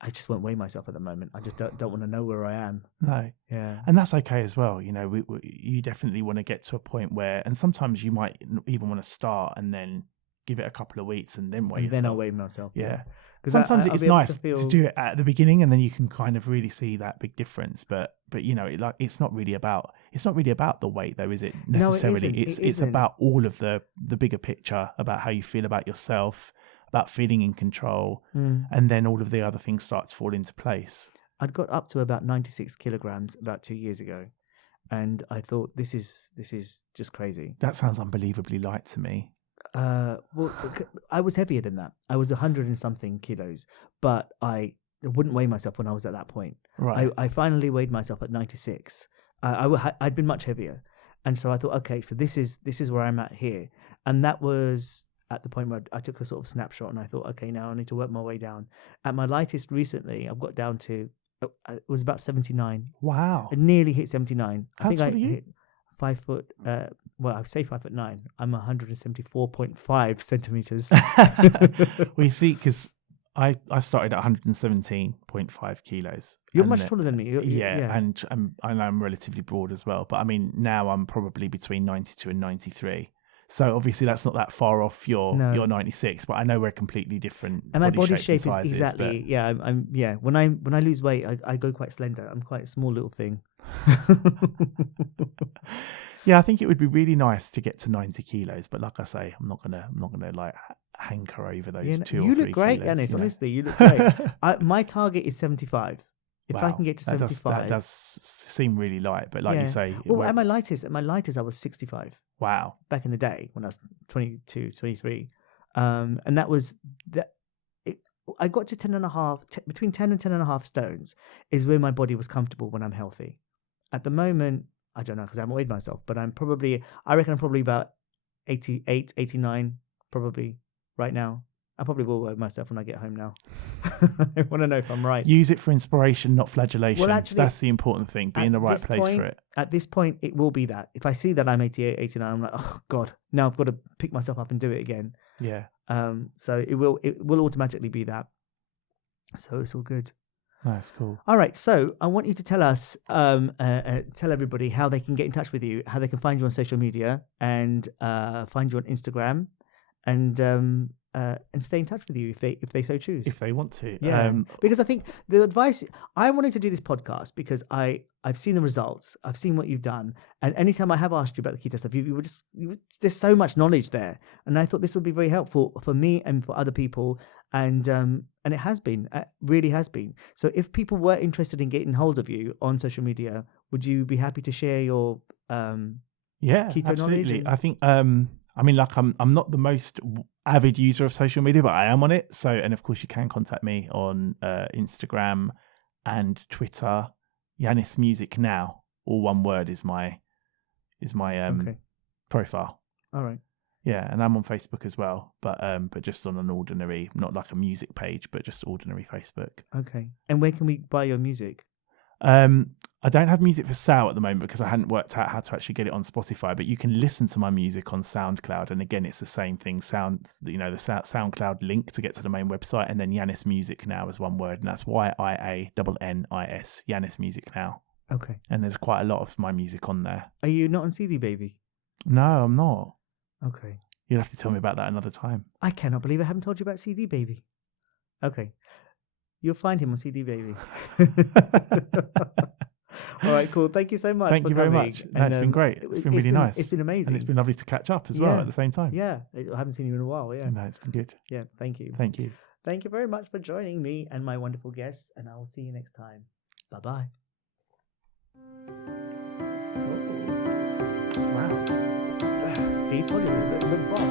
I just won't weigh myself at the moment. I just don't want to know where I am. No. Yeah. And that's okay as well. You definitely want to get to a point where, and sometimes you might even want to start and then give it a couple of weeks and then weigh yourself. Then I'll weigh myself. Yeah. Because sometimes it's nice to do it at the beginning, and then you can kind of really see that big difference. But it's not really about the weight, though, is it necessarily? No, it's about all of the bigger picture, about how you feel about yourself, about feeling in control, and then all of the other things start to fall into place. I'd got up to about 96 kilograms about 2 years ago, and I thought, this is just crazy. That sounds unbelievably light to me. Well, I was heavier than that. I was 100 and something kilos, but I wouldn't weigh myself when I was at that point. Right. I finally weighed myself at 96. I'd been much heavier, and so I thought, okay, so this is where I'm at here, and that was at the point where I took a sort of snapshot, and I thought, okay, now I need to work my way down. At my lightest recently, I've got down to it was about 79. Wow. I nearly hit 79. How tall are you? Hit 5 foot. Well, I say 5'9". I'm 174.5 centimeters. We see, because I started at 117.5 kilos. You're and much taller than me. Yeah, and I'm relatively broad as well. But I mean, now I'm probably between 92 and 93. So obviously that's not that far off your 96. But I know we're completely different. And my body shapes shape and is sizes, exactly. but... Yeah, I'm. Yeah, when I lose weight, I go quite slender. I'm quite a small little thing. Yeah, I think it would be really nice to get to 90 kilos. But like I say, I'm not gonna like hanker over those 2 or 3 You look great, kilos. Yiannis. Honestly, you look great. My target is 75. If I can get to 75, that does seem really light. But like you say, well, at my lightest, I was 65. Wow. Back in the day when I was 22, 23, and that was that. I got to 10 and a half, between 10 and 10 and a half stones is where my body was comfortable when I'm healthy. At the moment, I don't know because I haven't weighed myself, but I reckon I'm probably about 88, 89, probably right now. I probably will weigh myself when I get home now. I want to know if I'm right. Use it for inspiration, not flagellation. Well, actually, that's the important thing. Be in the right place for it. At this point, it will be that. If I see that I'm 88, 89, I'm like, oh God, now I've got to pick myself up and do it again. Yeah. So it will automatically be that. So it's all good. That's cool. All right. So I want you to tell us, tell everybody how they can get in touch with you, how they can find you on social media, and find you on Instagram, and stay in touch with you if they so choose. If they want to. Yeah. Because I think the advice, I wanted to do this podcast because I've seen the results. I've seen what you've done. And anytime I have asked you about the keto stuff, there's so much knowledge there. And I thought this would be very helpful for me and for other people. And it has been, really has been. So if people were interested in getting hold of you on social media, would you be happy to share your keto absolutely. knowledge? I think, I mean, like I'm not the most avid user of social media, but I am on it. So, and of course you can contact me on Instagram and Twitter. Yiannis Music Now, all one word, is my profile. All right. Yeah, and I'm on Facebook as well, but just on an ordinary, not like a music page, but just ordinary Facebook. Okay. And where can we buy your music? I don't have music for sale at the moment because I hadn't worked out how to actually get it on Spotify, but you can listen to my music on SoundCloud. And again, it's the same thing. The SoundCloud link to get to the main website, and then Yiannis Music Now is one word, and that's YIANNIS, Yiannis Music Now. Okay. And there's quite a lot of my music on there. Are you not on CD Baby? No, I'm not. Okay. You'll have to tell me about that another time. I cannot believe I haven't told you about CD Baby. Okay. You'll find him on CD Baby. All right, cool. Thank you so much. Thank you very much. No, it's been great. It's been really nice. It's been amazing. And it's been lovely to catch up as well at the same time. Yeah. I haven't seen you in a while. Yeah. No, it's been good. Yeah. Thank you. Thank you. Thank you very much for joining me and my wonderful guests. And I will see you next time. Bye-bye. Oh. Wow. See, told you a little bit fast.